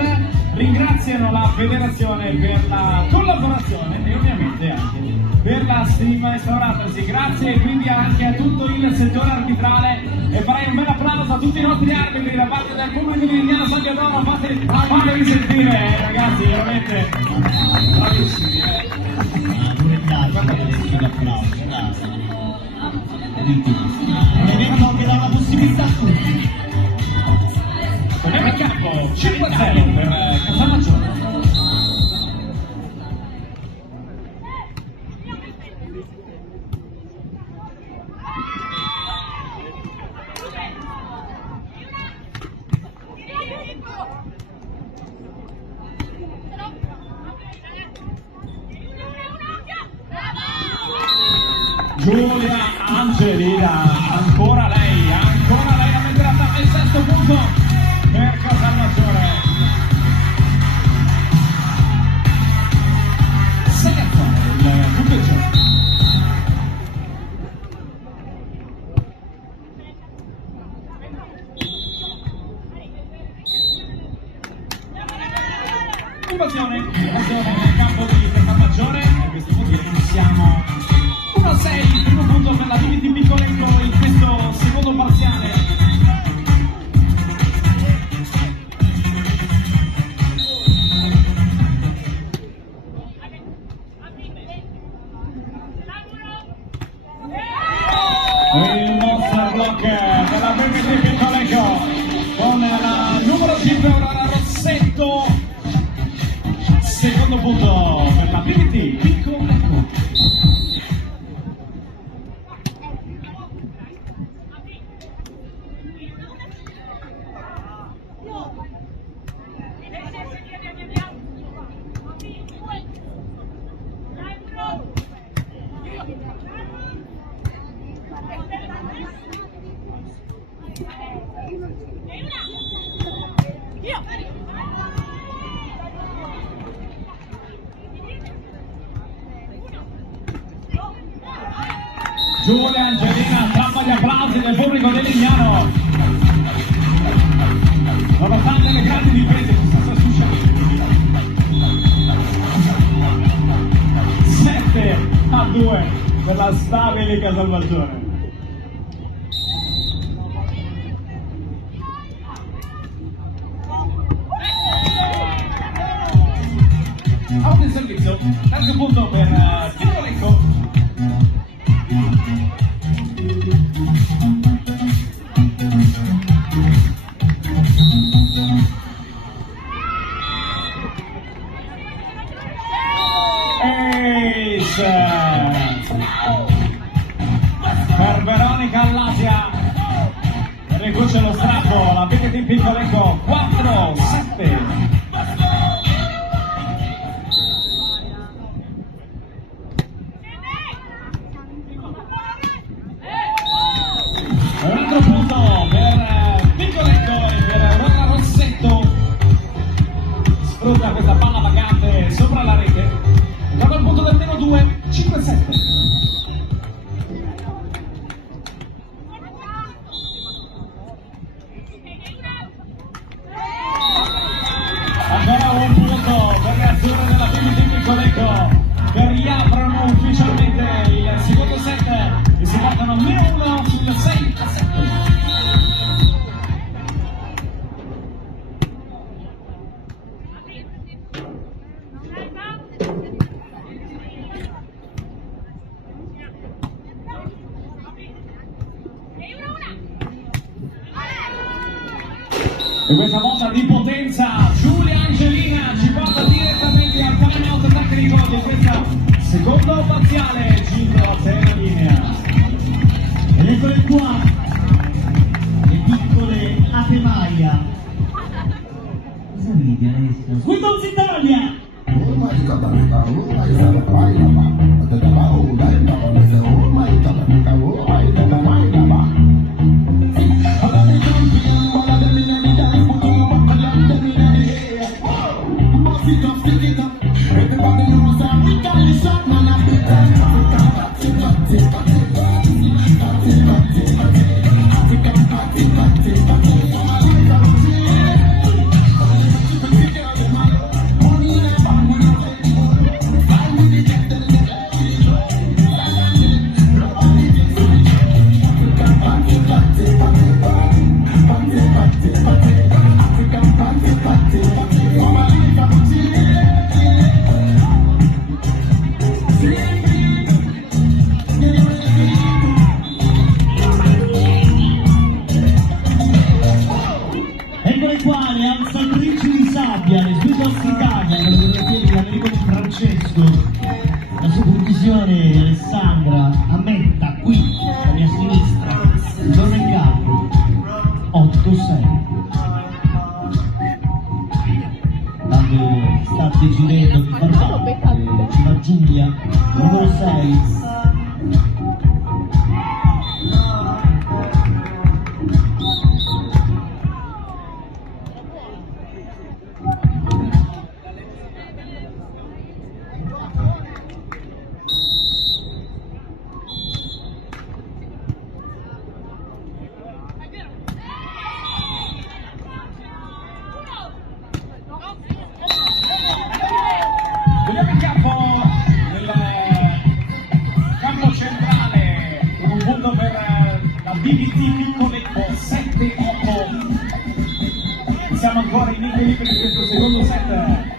ringraziano la federazione per la collaborazione e ovviamente anche per la stima instauratasi. Grazie quindi anche a tutto il settore arbitrale e farei un bel applauso a tutti i nostri arbitri da parte del pubblico di Indiana San Pietro. Fatevi sentire ragazzi, veramente bravissimi. Vediamo che dà la possibilità a tutti. Torniamo in campo, 5-0 per Casalmaggiore. Giulia Angelina, ancora lei la metterà il sesto punto per Casalmaggiore. 6-0 il punteggio. Occasione nel campo di Casalmaggiore, a questo punto siamo 1-6, primo punto per la Viviti Piccoletto in questo secondo parziale. Il monster block della Viviti Piccoletto con la numero 5 Aurora Rossetto. Secondo punto per la Viviti Piccoletto. Giulia Angelina, gli applausi del pubblico del Lignano. Nonostante le grandi difese che sta suscitando. 7-2 per la stabile Casalmargione. Out in servizio, terzo punto per Picolecco. Per Veronica Allasia ricuce lo strappo, la Big Team Picolecco 4-7. Un altro punto per Picolecco e per Rosa Rossetto, sfrutta questa palla vagante sopra la rete, dopo il punto del meno 2, 5-7. Ancora un punto per le azzurre della BBT Picolecco che riaprono ufficialmente il secondo set e si portano meno 1 sul 6-7. E questa volta di potenza Giulia Angelina ci porta direttamente al time out tecnico di questa secondo parziale. Gildo a te la linea. Ed eccole qua, le piccole Ape Maia. Cosa ridi adesso? Squidons Italia! Eccole qua, le alzatrici di sabbia, le Squidons Italia, con le coreografie di Americo Di Francesco, la supervisione di Alessandra Ammetta, qui, alla mia sinistra, giorno in campo, 8-6. Quando sta decidendo di far parte, ci va Giulia, numero 6. Vediamo il campo nel campo centrale, un punto per la BBT Picolecco 7-8. Siamo ancora in equilibrio in questo secondo set.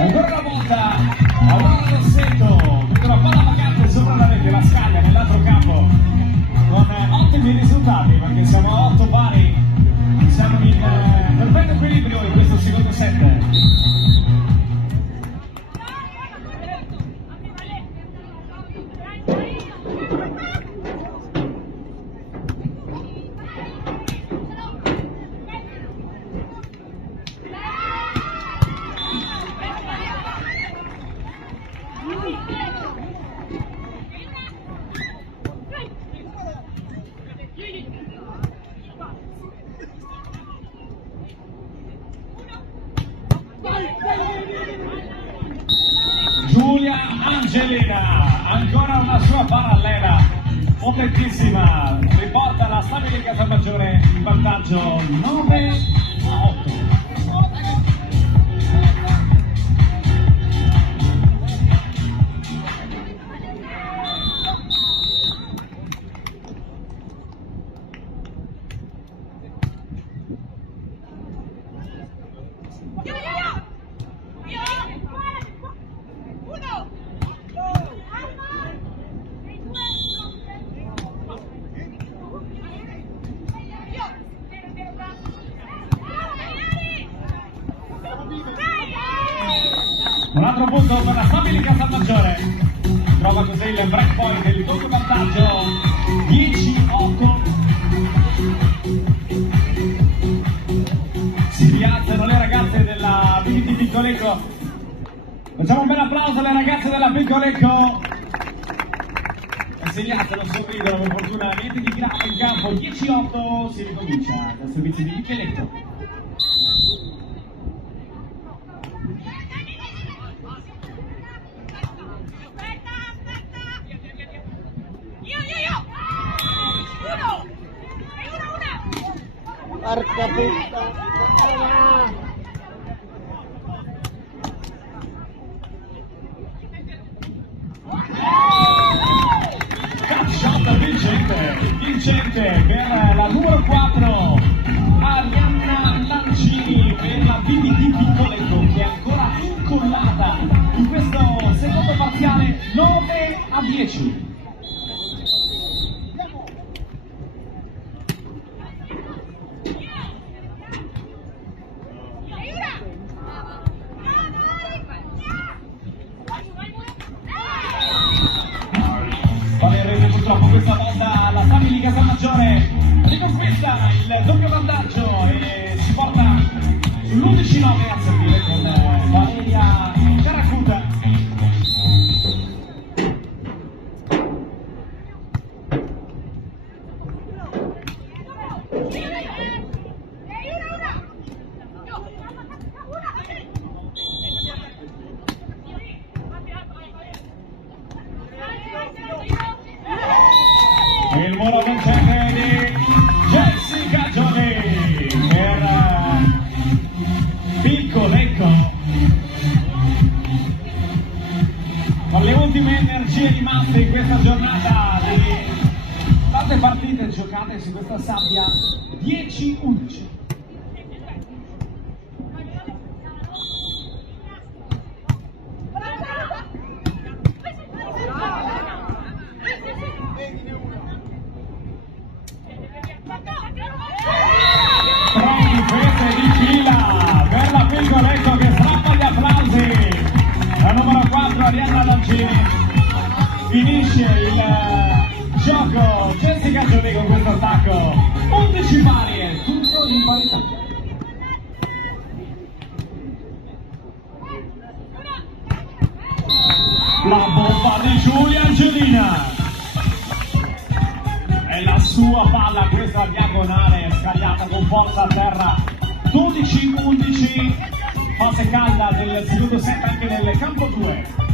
Ancora una volta, Aurora Rossetto, la palla vagante sopra la rete, la scaglia nell'altro campo, con ottimi risultati, perché siamo a 8 pari, siamo in perfetto equilibrio in questo secondo set. Angelina, ancora una sua parallela potentissima, riporta la Stabile Casalmaggiore in vantaggio 9-8. Un altro punto per la Stabile Casalmaggiore, trova così il break point, il doppio vantaggio 10-8. Si rialzano le ragazze della BBT Piccolecco. Facciamo un bel applauso alle ragazze della Piccolecco. E si rialzano, sorridono, per fortuna niente di grave in campo. 10-8, si ricomincia dal servizio di Piccolecco. Porca puttana! Shot vincente per la numero 4 Arianna Lancini, per la BBT Piccolecco, che è ancora incollata in questo secondo parziale 9-10. Purtroppo questa volta la Stabile Casalmaggiore riconquista il doppio vantaggio e si porta sull'11-9 a servire con Valeria Caracuta. Il muro vincente di Jessica Gioni per Piccolecco. Con le ultime energie rimaste in questa giornata di tante partite giocate su questa sabbia, 10-11. Difese di fila per la Piccolecco che strappa gli applausi. La numero 4 Arianna Lancini finisce il gioco. Jessica Gioni con questo attacco 11 pari e tutto in parità. La bomba di Giulia Angelina. È la sua palla, questa diagonale scagliata con forza a terra. 12-11, fase calda del secondo set anche nel campo 2.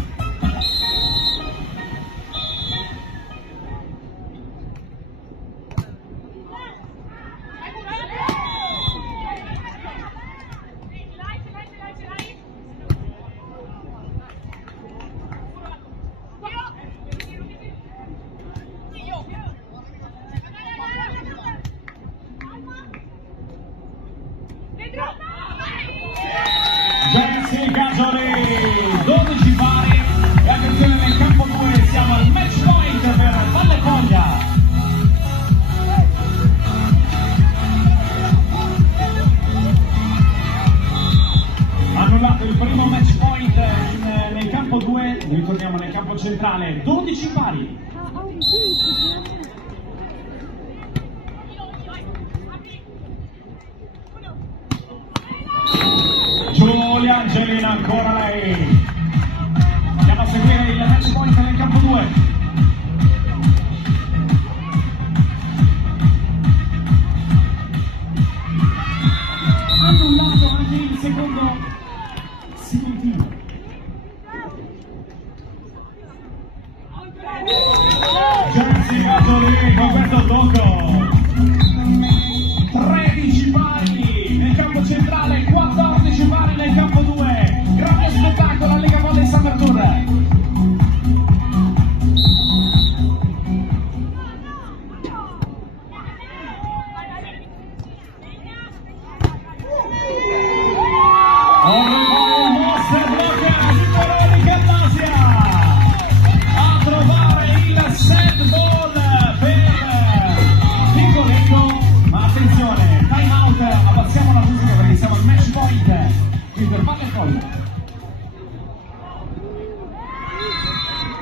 Jessica Gioni, 12 pari e attenzione nel campo 2, siamo al match point per Valle Foglia. Annullato il primo match point nel campo 2, ritorniamo nel campo centrale, 12 pari. Giulia Angelina, ancora lei. Andiamo a seguire il match point nel campo 2. Annullato anche il secondo. Si continua. Gazzoli con questo tocco. 13 pari nel campo centrale, 14 pari nel campo 2. Grande spettacolo alla Lega Volley Summer Tour.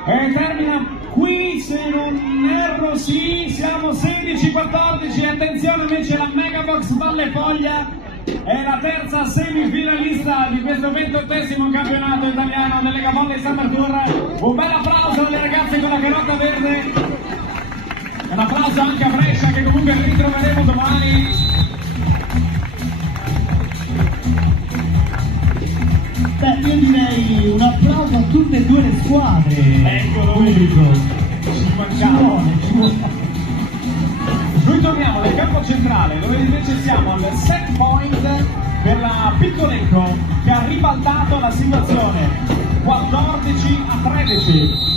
E termina qui, se non erro, sì, siamo 16-14, attenzione invece la Megabox Valle Foglia è la terza semifinalista di questo 28esimo campionato italiano del Lega Volley Summer Tour. Un bel applauso alle ragazze con la carota verde, un applauso anche a Brescia che comunque ritroveremo domani. Beh, io direi un applauso a tutte e due le squadre. Eccolo, ci mancava. Noi torniamo nel campo centrale dove invece siamo al set point per la Piccolenco che ha ribaltato la situazione 14-13.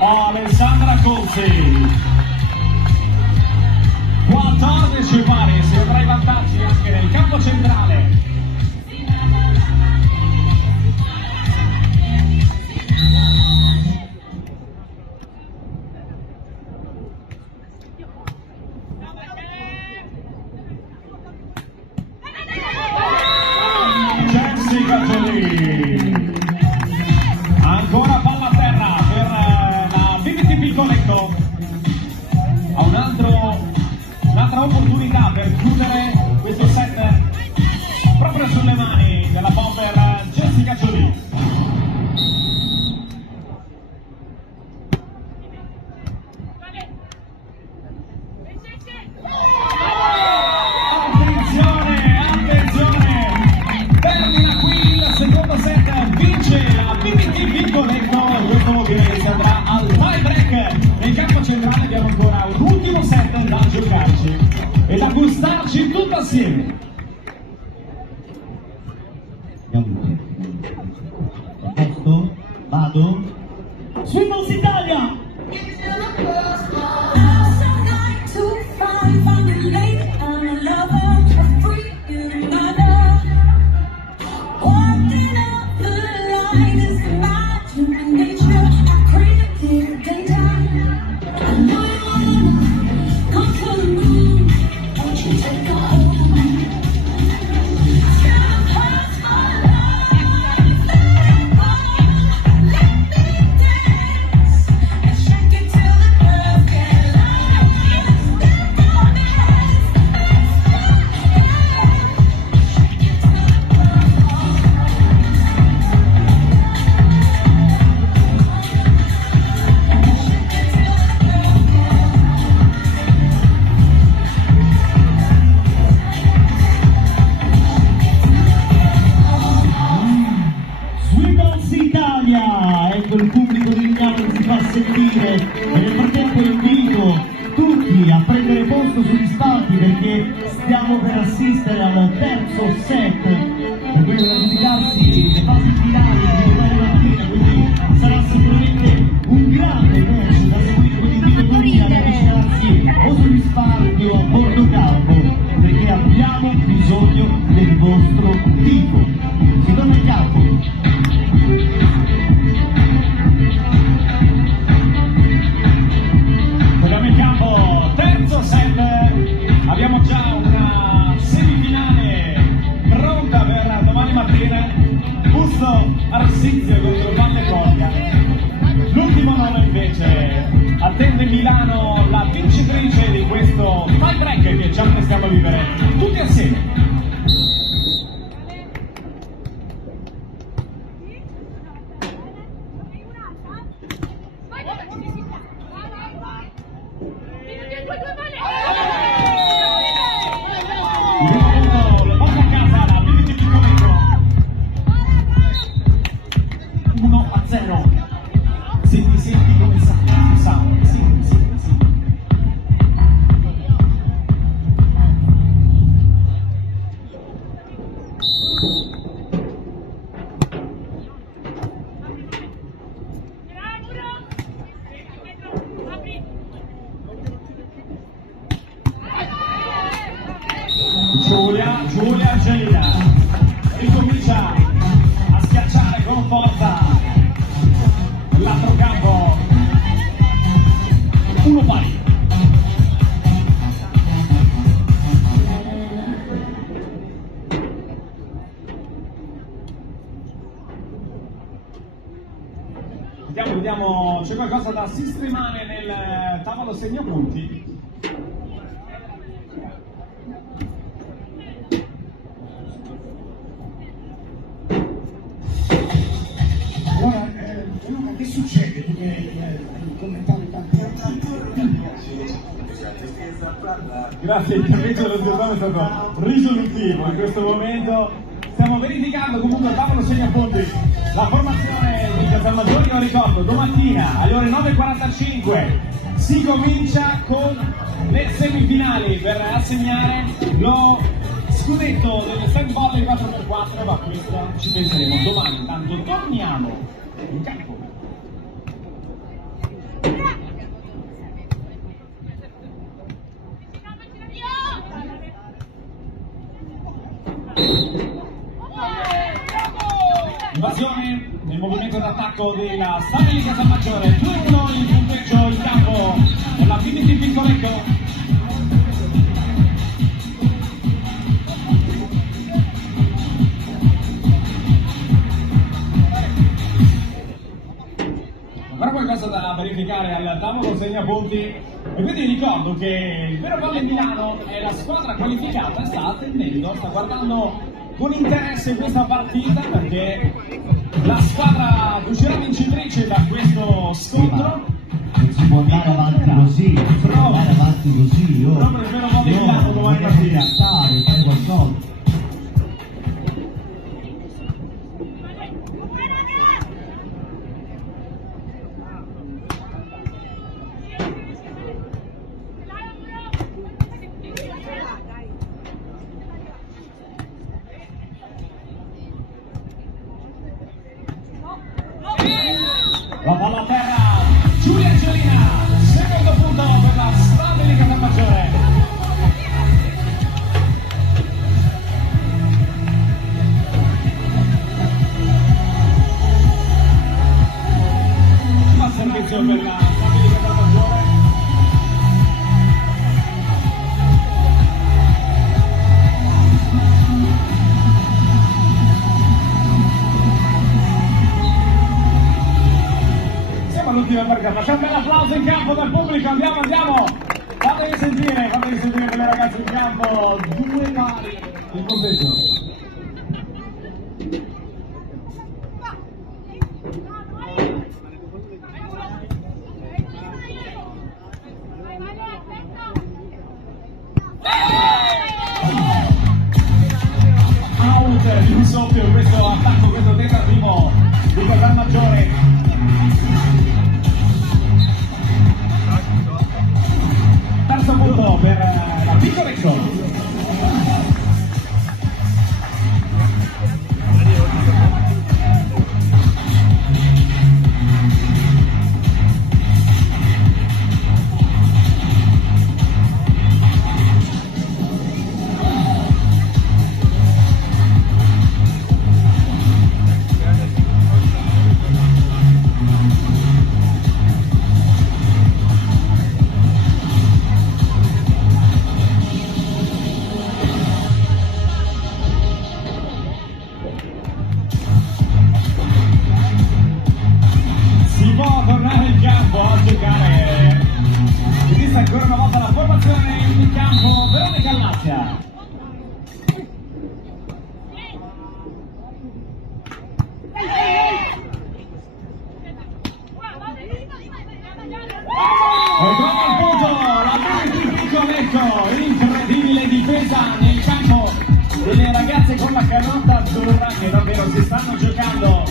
Alessandra Colzi. 14 pari, si vedrà i vantaggi anche nel campo centrale. Jessica Jolie. Ancora palla a terra per la BBT Piccolenco. Ha un'altra opportunità per chiudere questo set proprio sulle mani della bomber Jessica Jolie. Attenzione, termina qui il secondo set, vince la BBT Piccolenco, questo vuol dire che si andrà al tie break. Nel campo centrale abbiamo ancora un ultimo set da giocarci e da gustarci tutto assieme. A posto? Vado? Swimmers Italia! Ecco il pubblico di Milano che si fa sentire e nel frattempo invito tutti a prendere posto sugli spalti perché stiamo per assistere al terzo set per quello da giudicarsi le fasi finali di domani mattina, quindi sarà sicuramente un grande match da seguire, quindi invito tutti ad avvicinarsi o sugli spalti o a bordo campo perché abbiamo bisogno del vostro tifo. Si torna in campo. Terzo set, abbiamo già una semifinale pronta per domani mattina. Busto Arsizio contro Valle Foglia. L'ultimo nome invece attende Milano, la vincitrice di questo tie break che ci apprestiamo a vivere tutti assieme. 1-0. Senti come sound. Sì. Giulia Angelina ricomincia a schiacciare con forza l'altro campo, 1 pari. Vediamo, c'è qualcosa da sistemare nel tavolo segnapunti. Allora, Luca, che succede? Tu che commentavi tanti Grazie, l'intervento dello Giordano è stato risolutivo in questo momento. Stiamo verificando comunque il tavolo segnapunti. La formazione di Casalmaggiore, io ricordo, domattina alle ore 9:45 si comincia con le semifinali per assegnare lo scudetto del Sand Volley 4x4, ma questo ci penseremo domani. Intanto torniamo in campo. Invasione nel movimento d'attacco della Stabili Casalmaggiore, 2-1 il punteggio in campo per la BBT Piccolecco. Ancora qualcosa da verificare al tavolo segnapunti, e quindi ricordo che il Vero Valle Milano è la squadra qualificata e sta attendendo, sta guardando con interesse questa partita, perché la squadra che uscirà vincitrice da questo scontro non si può andare avanti così, io proprio il Vero Valle Milano domani mattina fare qualcosa. La palla a terra, Giulia Angelina, secondo punto per la Stabili Casalmaggiore. Fa servizio per la Stabili Casalmaggiore. L'ultima partita, facciamo un bel applauso in campo dal pubblico, andiamo, fatevi sentire quelle ragazze in campo, 2 pari il punteggio. Out, in soffio questo attacco, questo tentativo di Casalmaggiore. Terzo punto per la Piccolecco. Ancora una volta la formazione in campo, Veronica Allazia. E trova il punto la BBT Piccolecco, incredibile difesa nel campo delle ragazze con la canotta azzurra che davvero si stanno giocando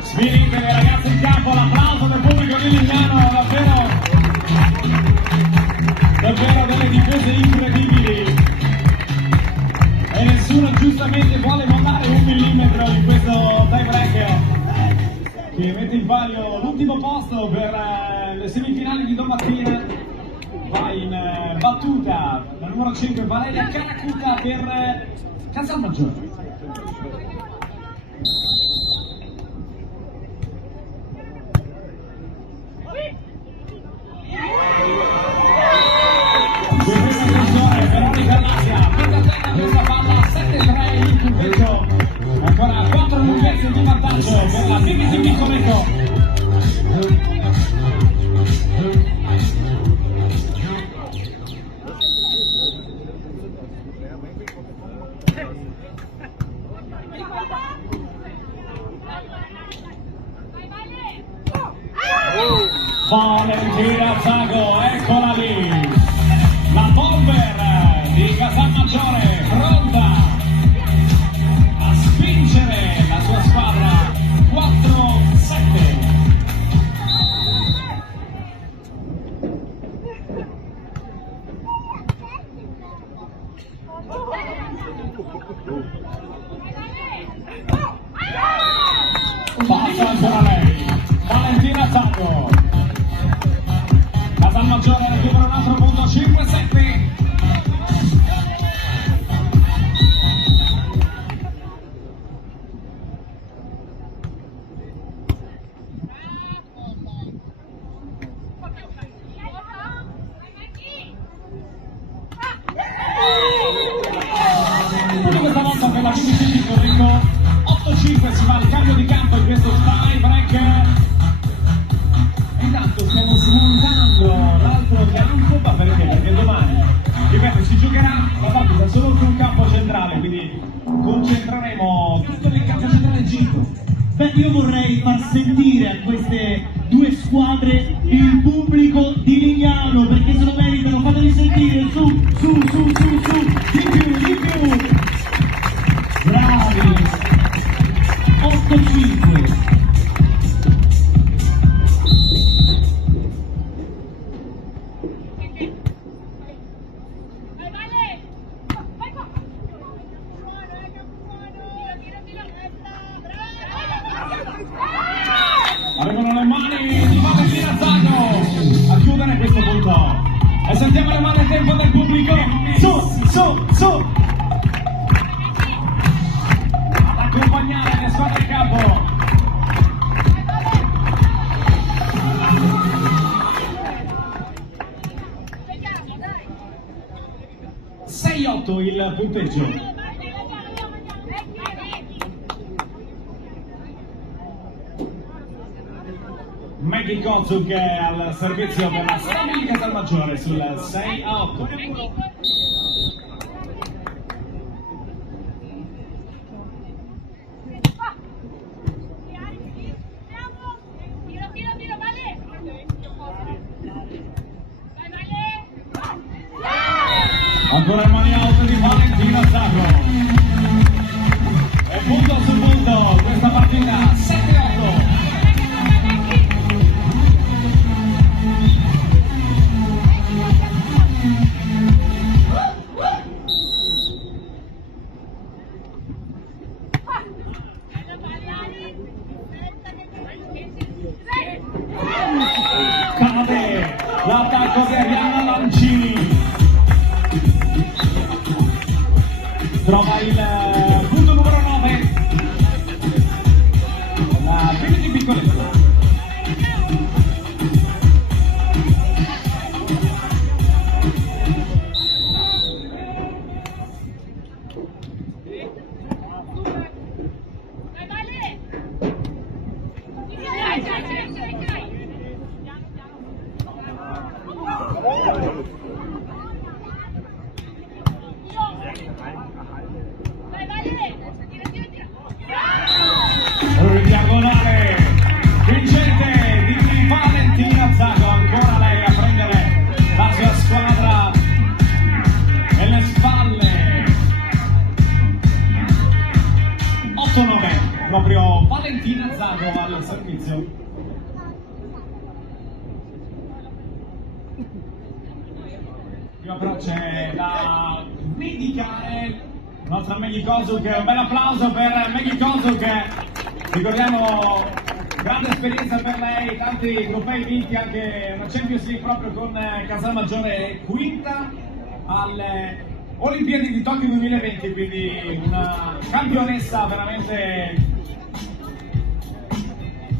Sfinite le ragazze in campo, l'applauso del pubblico di Lignano, davvero delle difese incredibili e nessuno giustamente vuole mollare un millimetro in questo tie break che mette in palio l'ultimo posto per le semifinali di domattina. Va in battuta la numero 5 Valeria Caracuta per Casalmaggiore. Veronica Lazia, questa palla 7-3 in punteggio, ancora 4 lunghezze di vantaggio per la BBC Piccoletto. Valentina Zago, eccola lì, la bomber di Casalmaggiore, pronta a spingere la sua squadra 4-7. Passa ancora lei, Valentina Zago. Casalmaggiore recupera un altro punto, 5-7. Quindi questa volta per la BBC di Corrico 8-5 si va al cambio di campo in questo tie break. Intanto stiamo smontando l'altro che non può perché domani, ripeto, si giocherà la partita solo su un campo centrale, quindi concentreremo tutto nel campo centrale Gito. Beh, io vorrei far sentire a queste due squadre il pubblico di Lignano, perché se lo meritano, fateli sentire, su, di più, bravi, 8-5. Arrivano le mani di Valentina Zago a chiudere questo punto e sentiamo le mani a tempo del pubblico. Su ad accompagnare le squadre in campo. Il punteggio. Maggie Kozuk al servizio per la Stabili Casalmaggiore sul 6-8. Ancora il mani out di Valentina Zago. E punto su punto questa partita 7-8. Cade l'attacco di Arianna Lancini. Trova il punto numero 9. Zago al servizio. Prima però c'è da dedicare la nostra Maggie Kozuk. Un bel applauso per Maggie Kozuk. Ricordiamo, grande esperienza per lei, tanti trofei vinti, anche una Champions League proprio con Casalmaggiore, quinta alle Olimpiadi di Tokyo 2020, quindi una campionessa veramente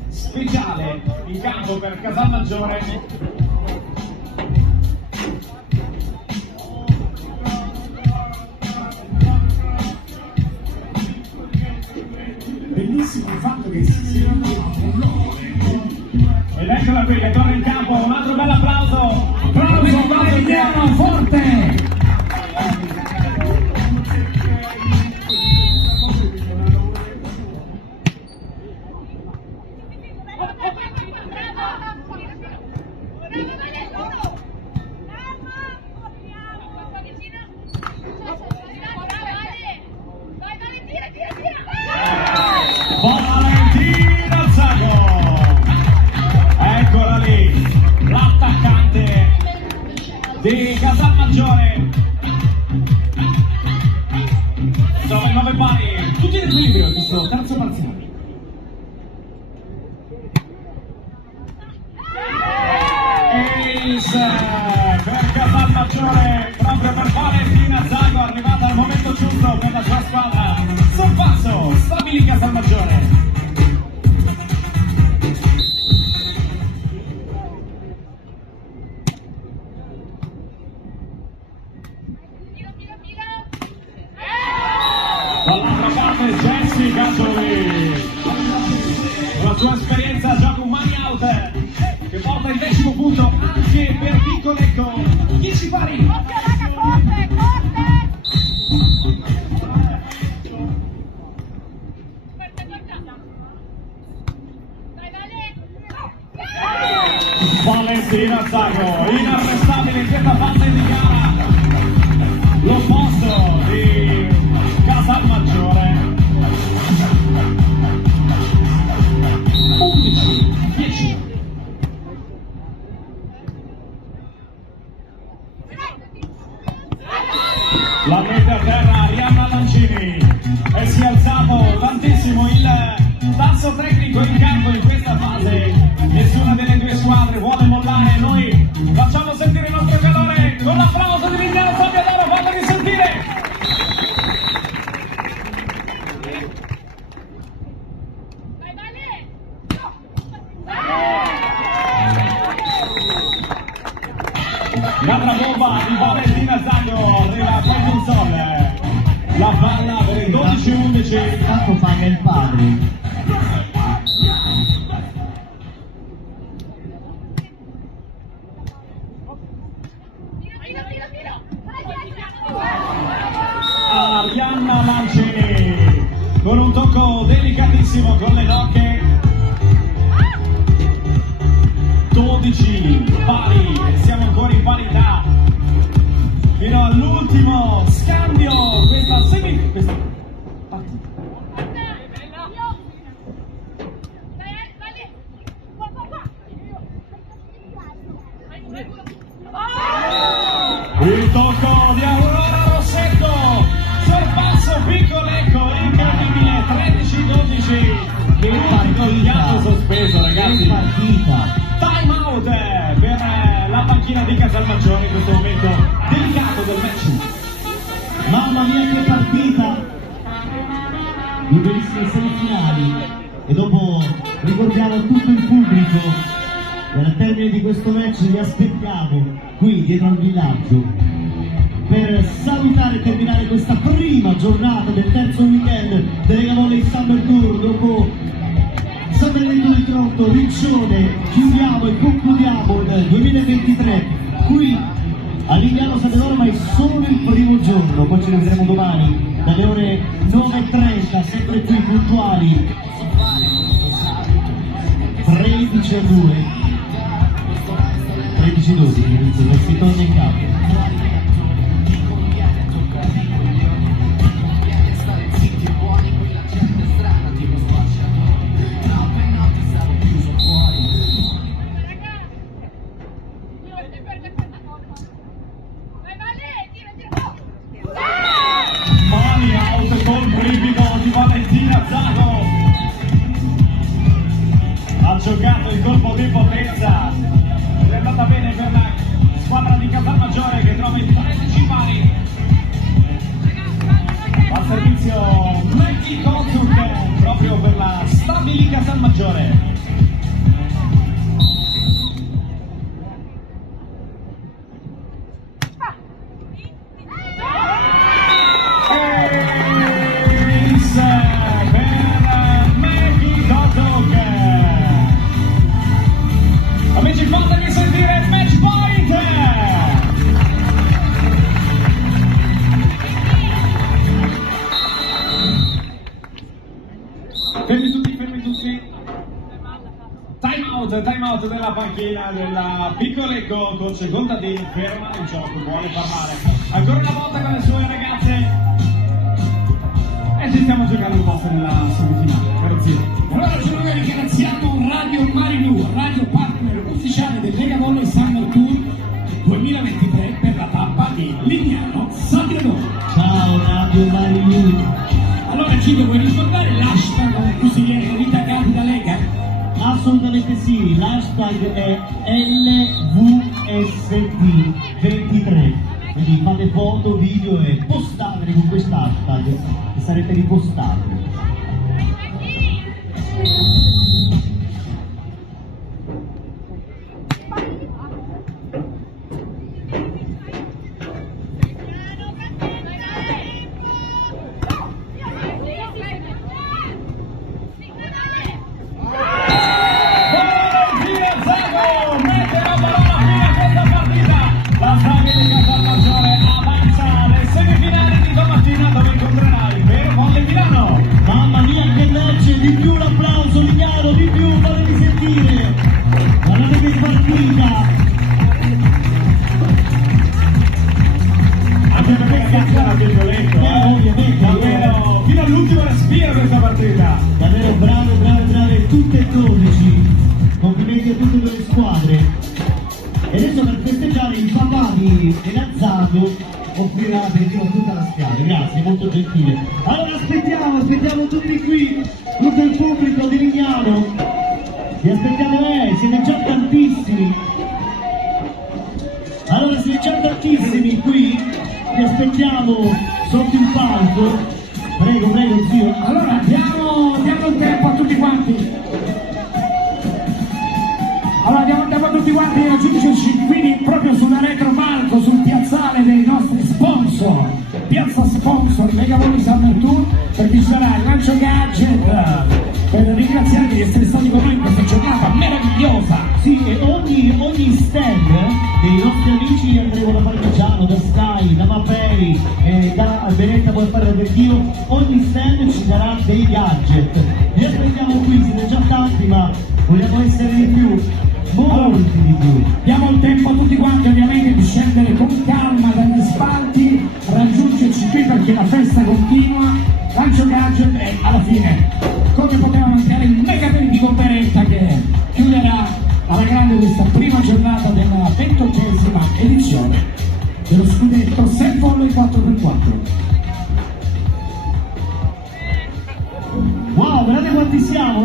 speciale in campo per Casalmaggiore. Bellissimo il fatto che si sia Ed eccola qui che torna in campo, un altro bel applauso. Applauso, vediamo forte! Valentina Zago, Eccola lì, l'attaccante di Casalmaggiore. Trova i 9 pari, tutti in equilibrio in questo terzo parziale. Ace per Casalmaggiore, proprio per Valentina Zago, arrivata al momento giusto per la sua squadra. Sorpasso, stabili Casalmaggiore. Dall'altra parte Jessie Gazzoli, con la sua esperienza già con mani out, che porta il 10° punto anche per Piccoletto. 10 pari. Valentina Zago, inarrestabile in questa fase di gara, l'opposto di Casalmaggiore. 11-10. La mette a terra Arianna Lancini e si è alzato tantissimo il tasso tecnico in campo in questa fase. Nessuna delle due squadre vuole mollare. Noi facciamo sentire il nostro calore con l'applauso di Vignano Sabbiadoro. Fatemi sentire. L'altra bomba di Valentina Zago arriva poi con Sol. La palla per il 12-11. tanto paga il padre. Arianna Lancini con un tocco delicatissimo con le nocche. 12 pari, siamo ancora in parità fino all'ultimo scambio questa partita. Il tocco di Aurora Rossetto, sorpasso Piccoletto, incredibile, 13-12, minuti col ghiaccio sospeso, ragazzi. Partita. Time out per la panchina di Casalmaggiore in questo momento delicato del match. Mamma mia che partita! Due bellissime semifinali e dopo ricordiamo a tutto il pubblico che al termine di questo match li aspettiamo qui dietro al villaggio per salutare e terminare questa prima giornata del terzo weekend della Volley Summer Tour. Dopo San Benedetto di Tronto, Riccione, chiudiamo e concludiamo il 2023 qui a Lignano Sabbiadoro, ma è solo il primo giorno, poi ci vedremo domani dalle ore 9:30, sempre qui puntuali, 13-2, 13-12, si torna in campo. ha giocato il colpo di potenza ed è andata bene per la squadra di Casalmaggiore che trova i pareggi pari. Al servizio Maggie Kozuk proprio per la Stabili Casalmaggiore. Amici, fatemi sentire il match point! Fermi tutti. Time out della panchina della Piccolecco, coach Contadini ferma il gioco, vuole parlare ancora una volta con le sue ragazze e ci stiamo giocando un po' nella semifinale, caro zio. Allora ce lo ringraziamo Radio Marinù, radio partner ufficiale del Lega Volley Summer Tour 2023 per la tappa di Lignano Satriano. Ciao Radio Marinù. Allora ci vuoi ricordare l'hashtag con cui si viene vita Capita Lega? Assolutamente sì, l'hashtag è LVST23, quindi fate foto, video e postateli con questo hashtag e sarete ripostati. Mamma mia che match, di più l'applauso Lignano, di più, fatevi sentire, guardate che partita, Anche perché ragazzi era violento, ovviamente, davvero fino all'ultimo respiro questa partita. davvero brave, tutte e 12, complimenti a tutte e due le squadre, e adesso per festeggiare il papà di Nazzato offrirà l'aperitivo a tutta la squadra, grazie, molto gentile. Allora aspettiamo tutti qui, tutto il pubblico di Lignano, vi aspettiamo siete già tantissimi. Allora siete già tantissimi qui, vi aspettiamo sotto il palco, prego zio. Allora diamo un tempo a tutti quanti. Allora diamo a tutti quanti a raggiungerci quindi proprio sulla retropalco, sul piazzale dei nostri sponsor, piazza sponsor Lega Volley Summer Tour, perché ci sarà il lancio gadget per ringraziarvi di essere stati con noi in questa giornata meravigliosa. Sì, e ogni stand dei nostri amici andremo da Parmigiano, da Sky, da Mapei, da Benetta puoi fare l'aperitivo, ogni stand ci darà dei gadget. Vi aspettiamo qui, siete già tanti ma vogliamo essere di più. Molti di più. Diamo il tempo a tutti quanti ovviamente di scendere con calma dagli spalti, raggiungerci qui perché la festa continua, lancio gadget e alla fine, come poteva mancare, il mega aperitivo Beretta che chiuderà alla grande questa prima giornata della 28ª edizione dello scudetto Self Volley 4x4. Wow, guardate quanti siamo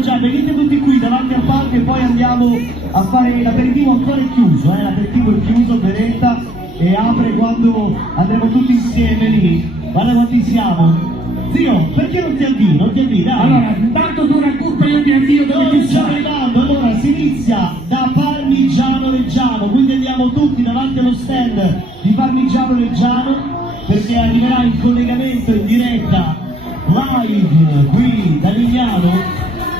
già, venite tutti qui davanti al palco e poi andiamo a fare l'aperitivo ancora chiuso, l'aperitivo è chiuso, Beretta, e apre quando andremo tutti insieme lì, guarda quanti siamo. Zio, perché non ti avvii, dai. Allora, intanto tu racconta, io ti avvio dove Noi ti stiamo sei. arrivando, allora si inizia da Parmigiano Reggiano, quindi andiamo tutti davanti allo stand di Parmigiano Reggiano perché arriverà in collegamento in diretta live qui da Lignano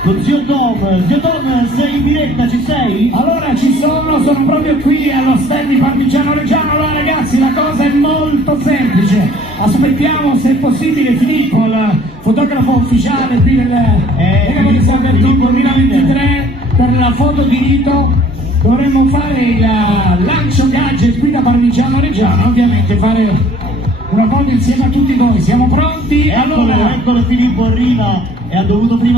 con Zio Tom. Zio Tom, sei in diretta, ci sei? Allora sono proprio qui allo stand di Parmigiano Reggiano. Allora ragazzi, la cosa è molto semplice, aspettiamo se è possibile Filippo, il fotografo ufficiale qui del Lega Volley Summer Tour 2023, per la foto di rito. Dovremmo fare il lancio gadget qui da Parmigiano Reggiano, ovviamente fare una foto insieme a tutti voi. Siamo pronti? Eccolo, Filippo arriva e ha dovuto prima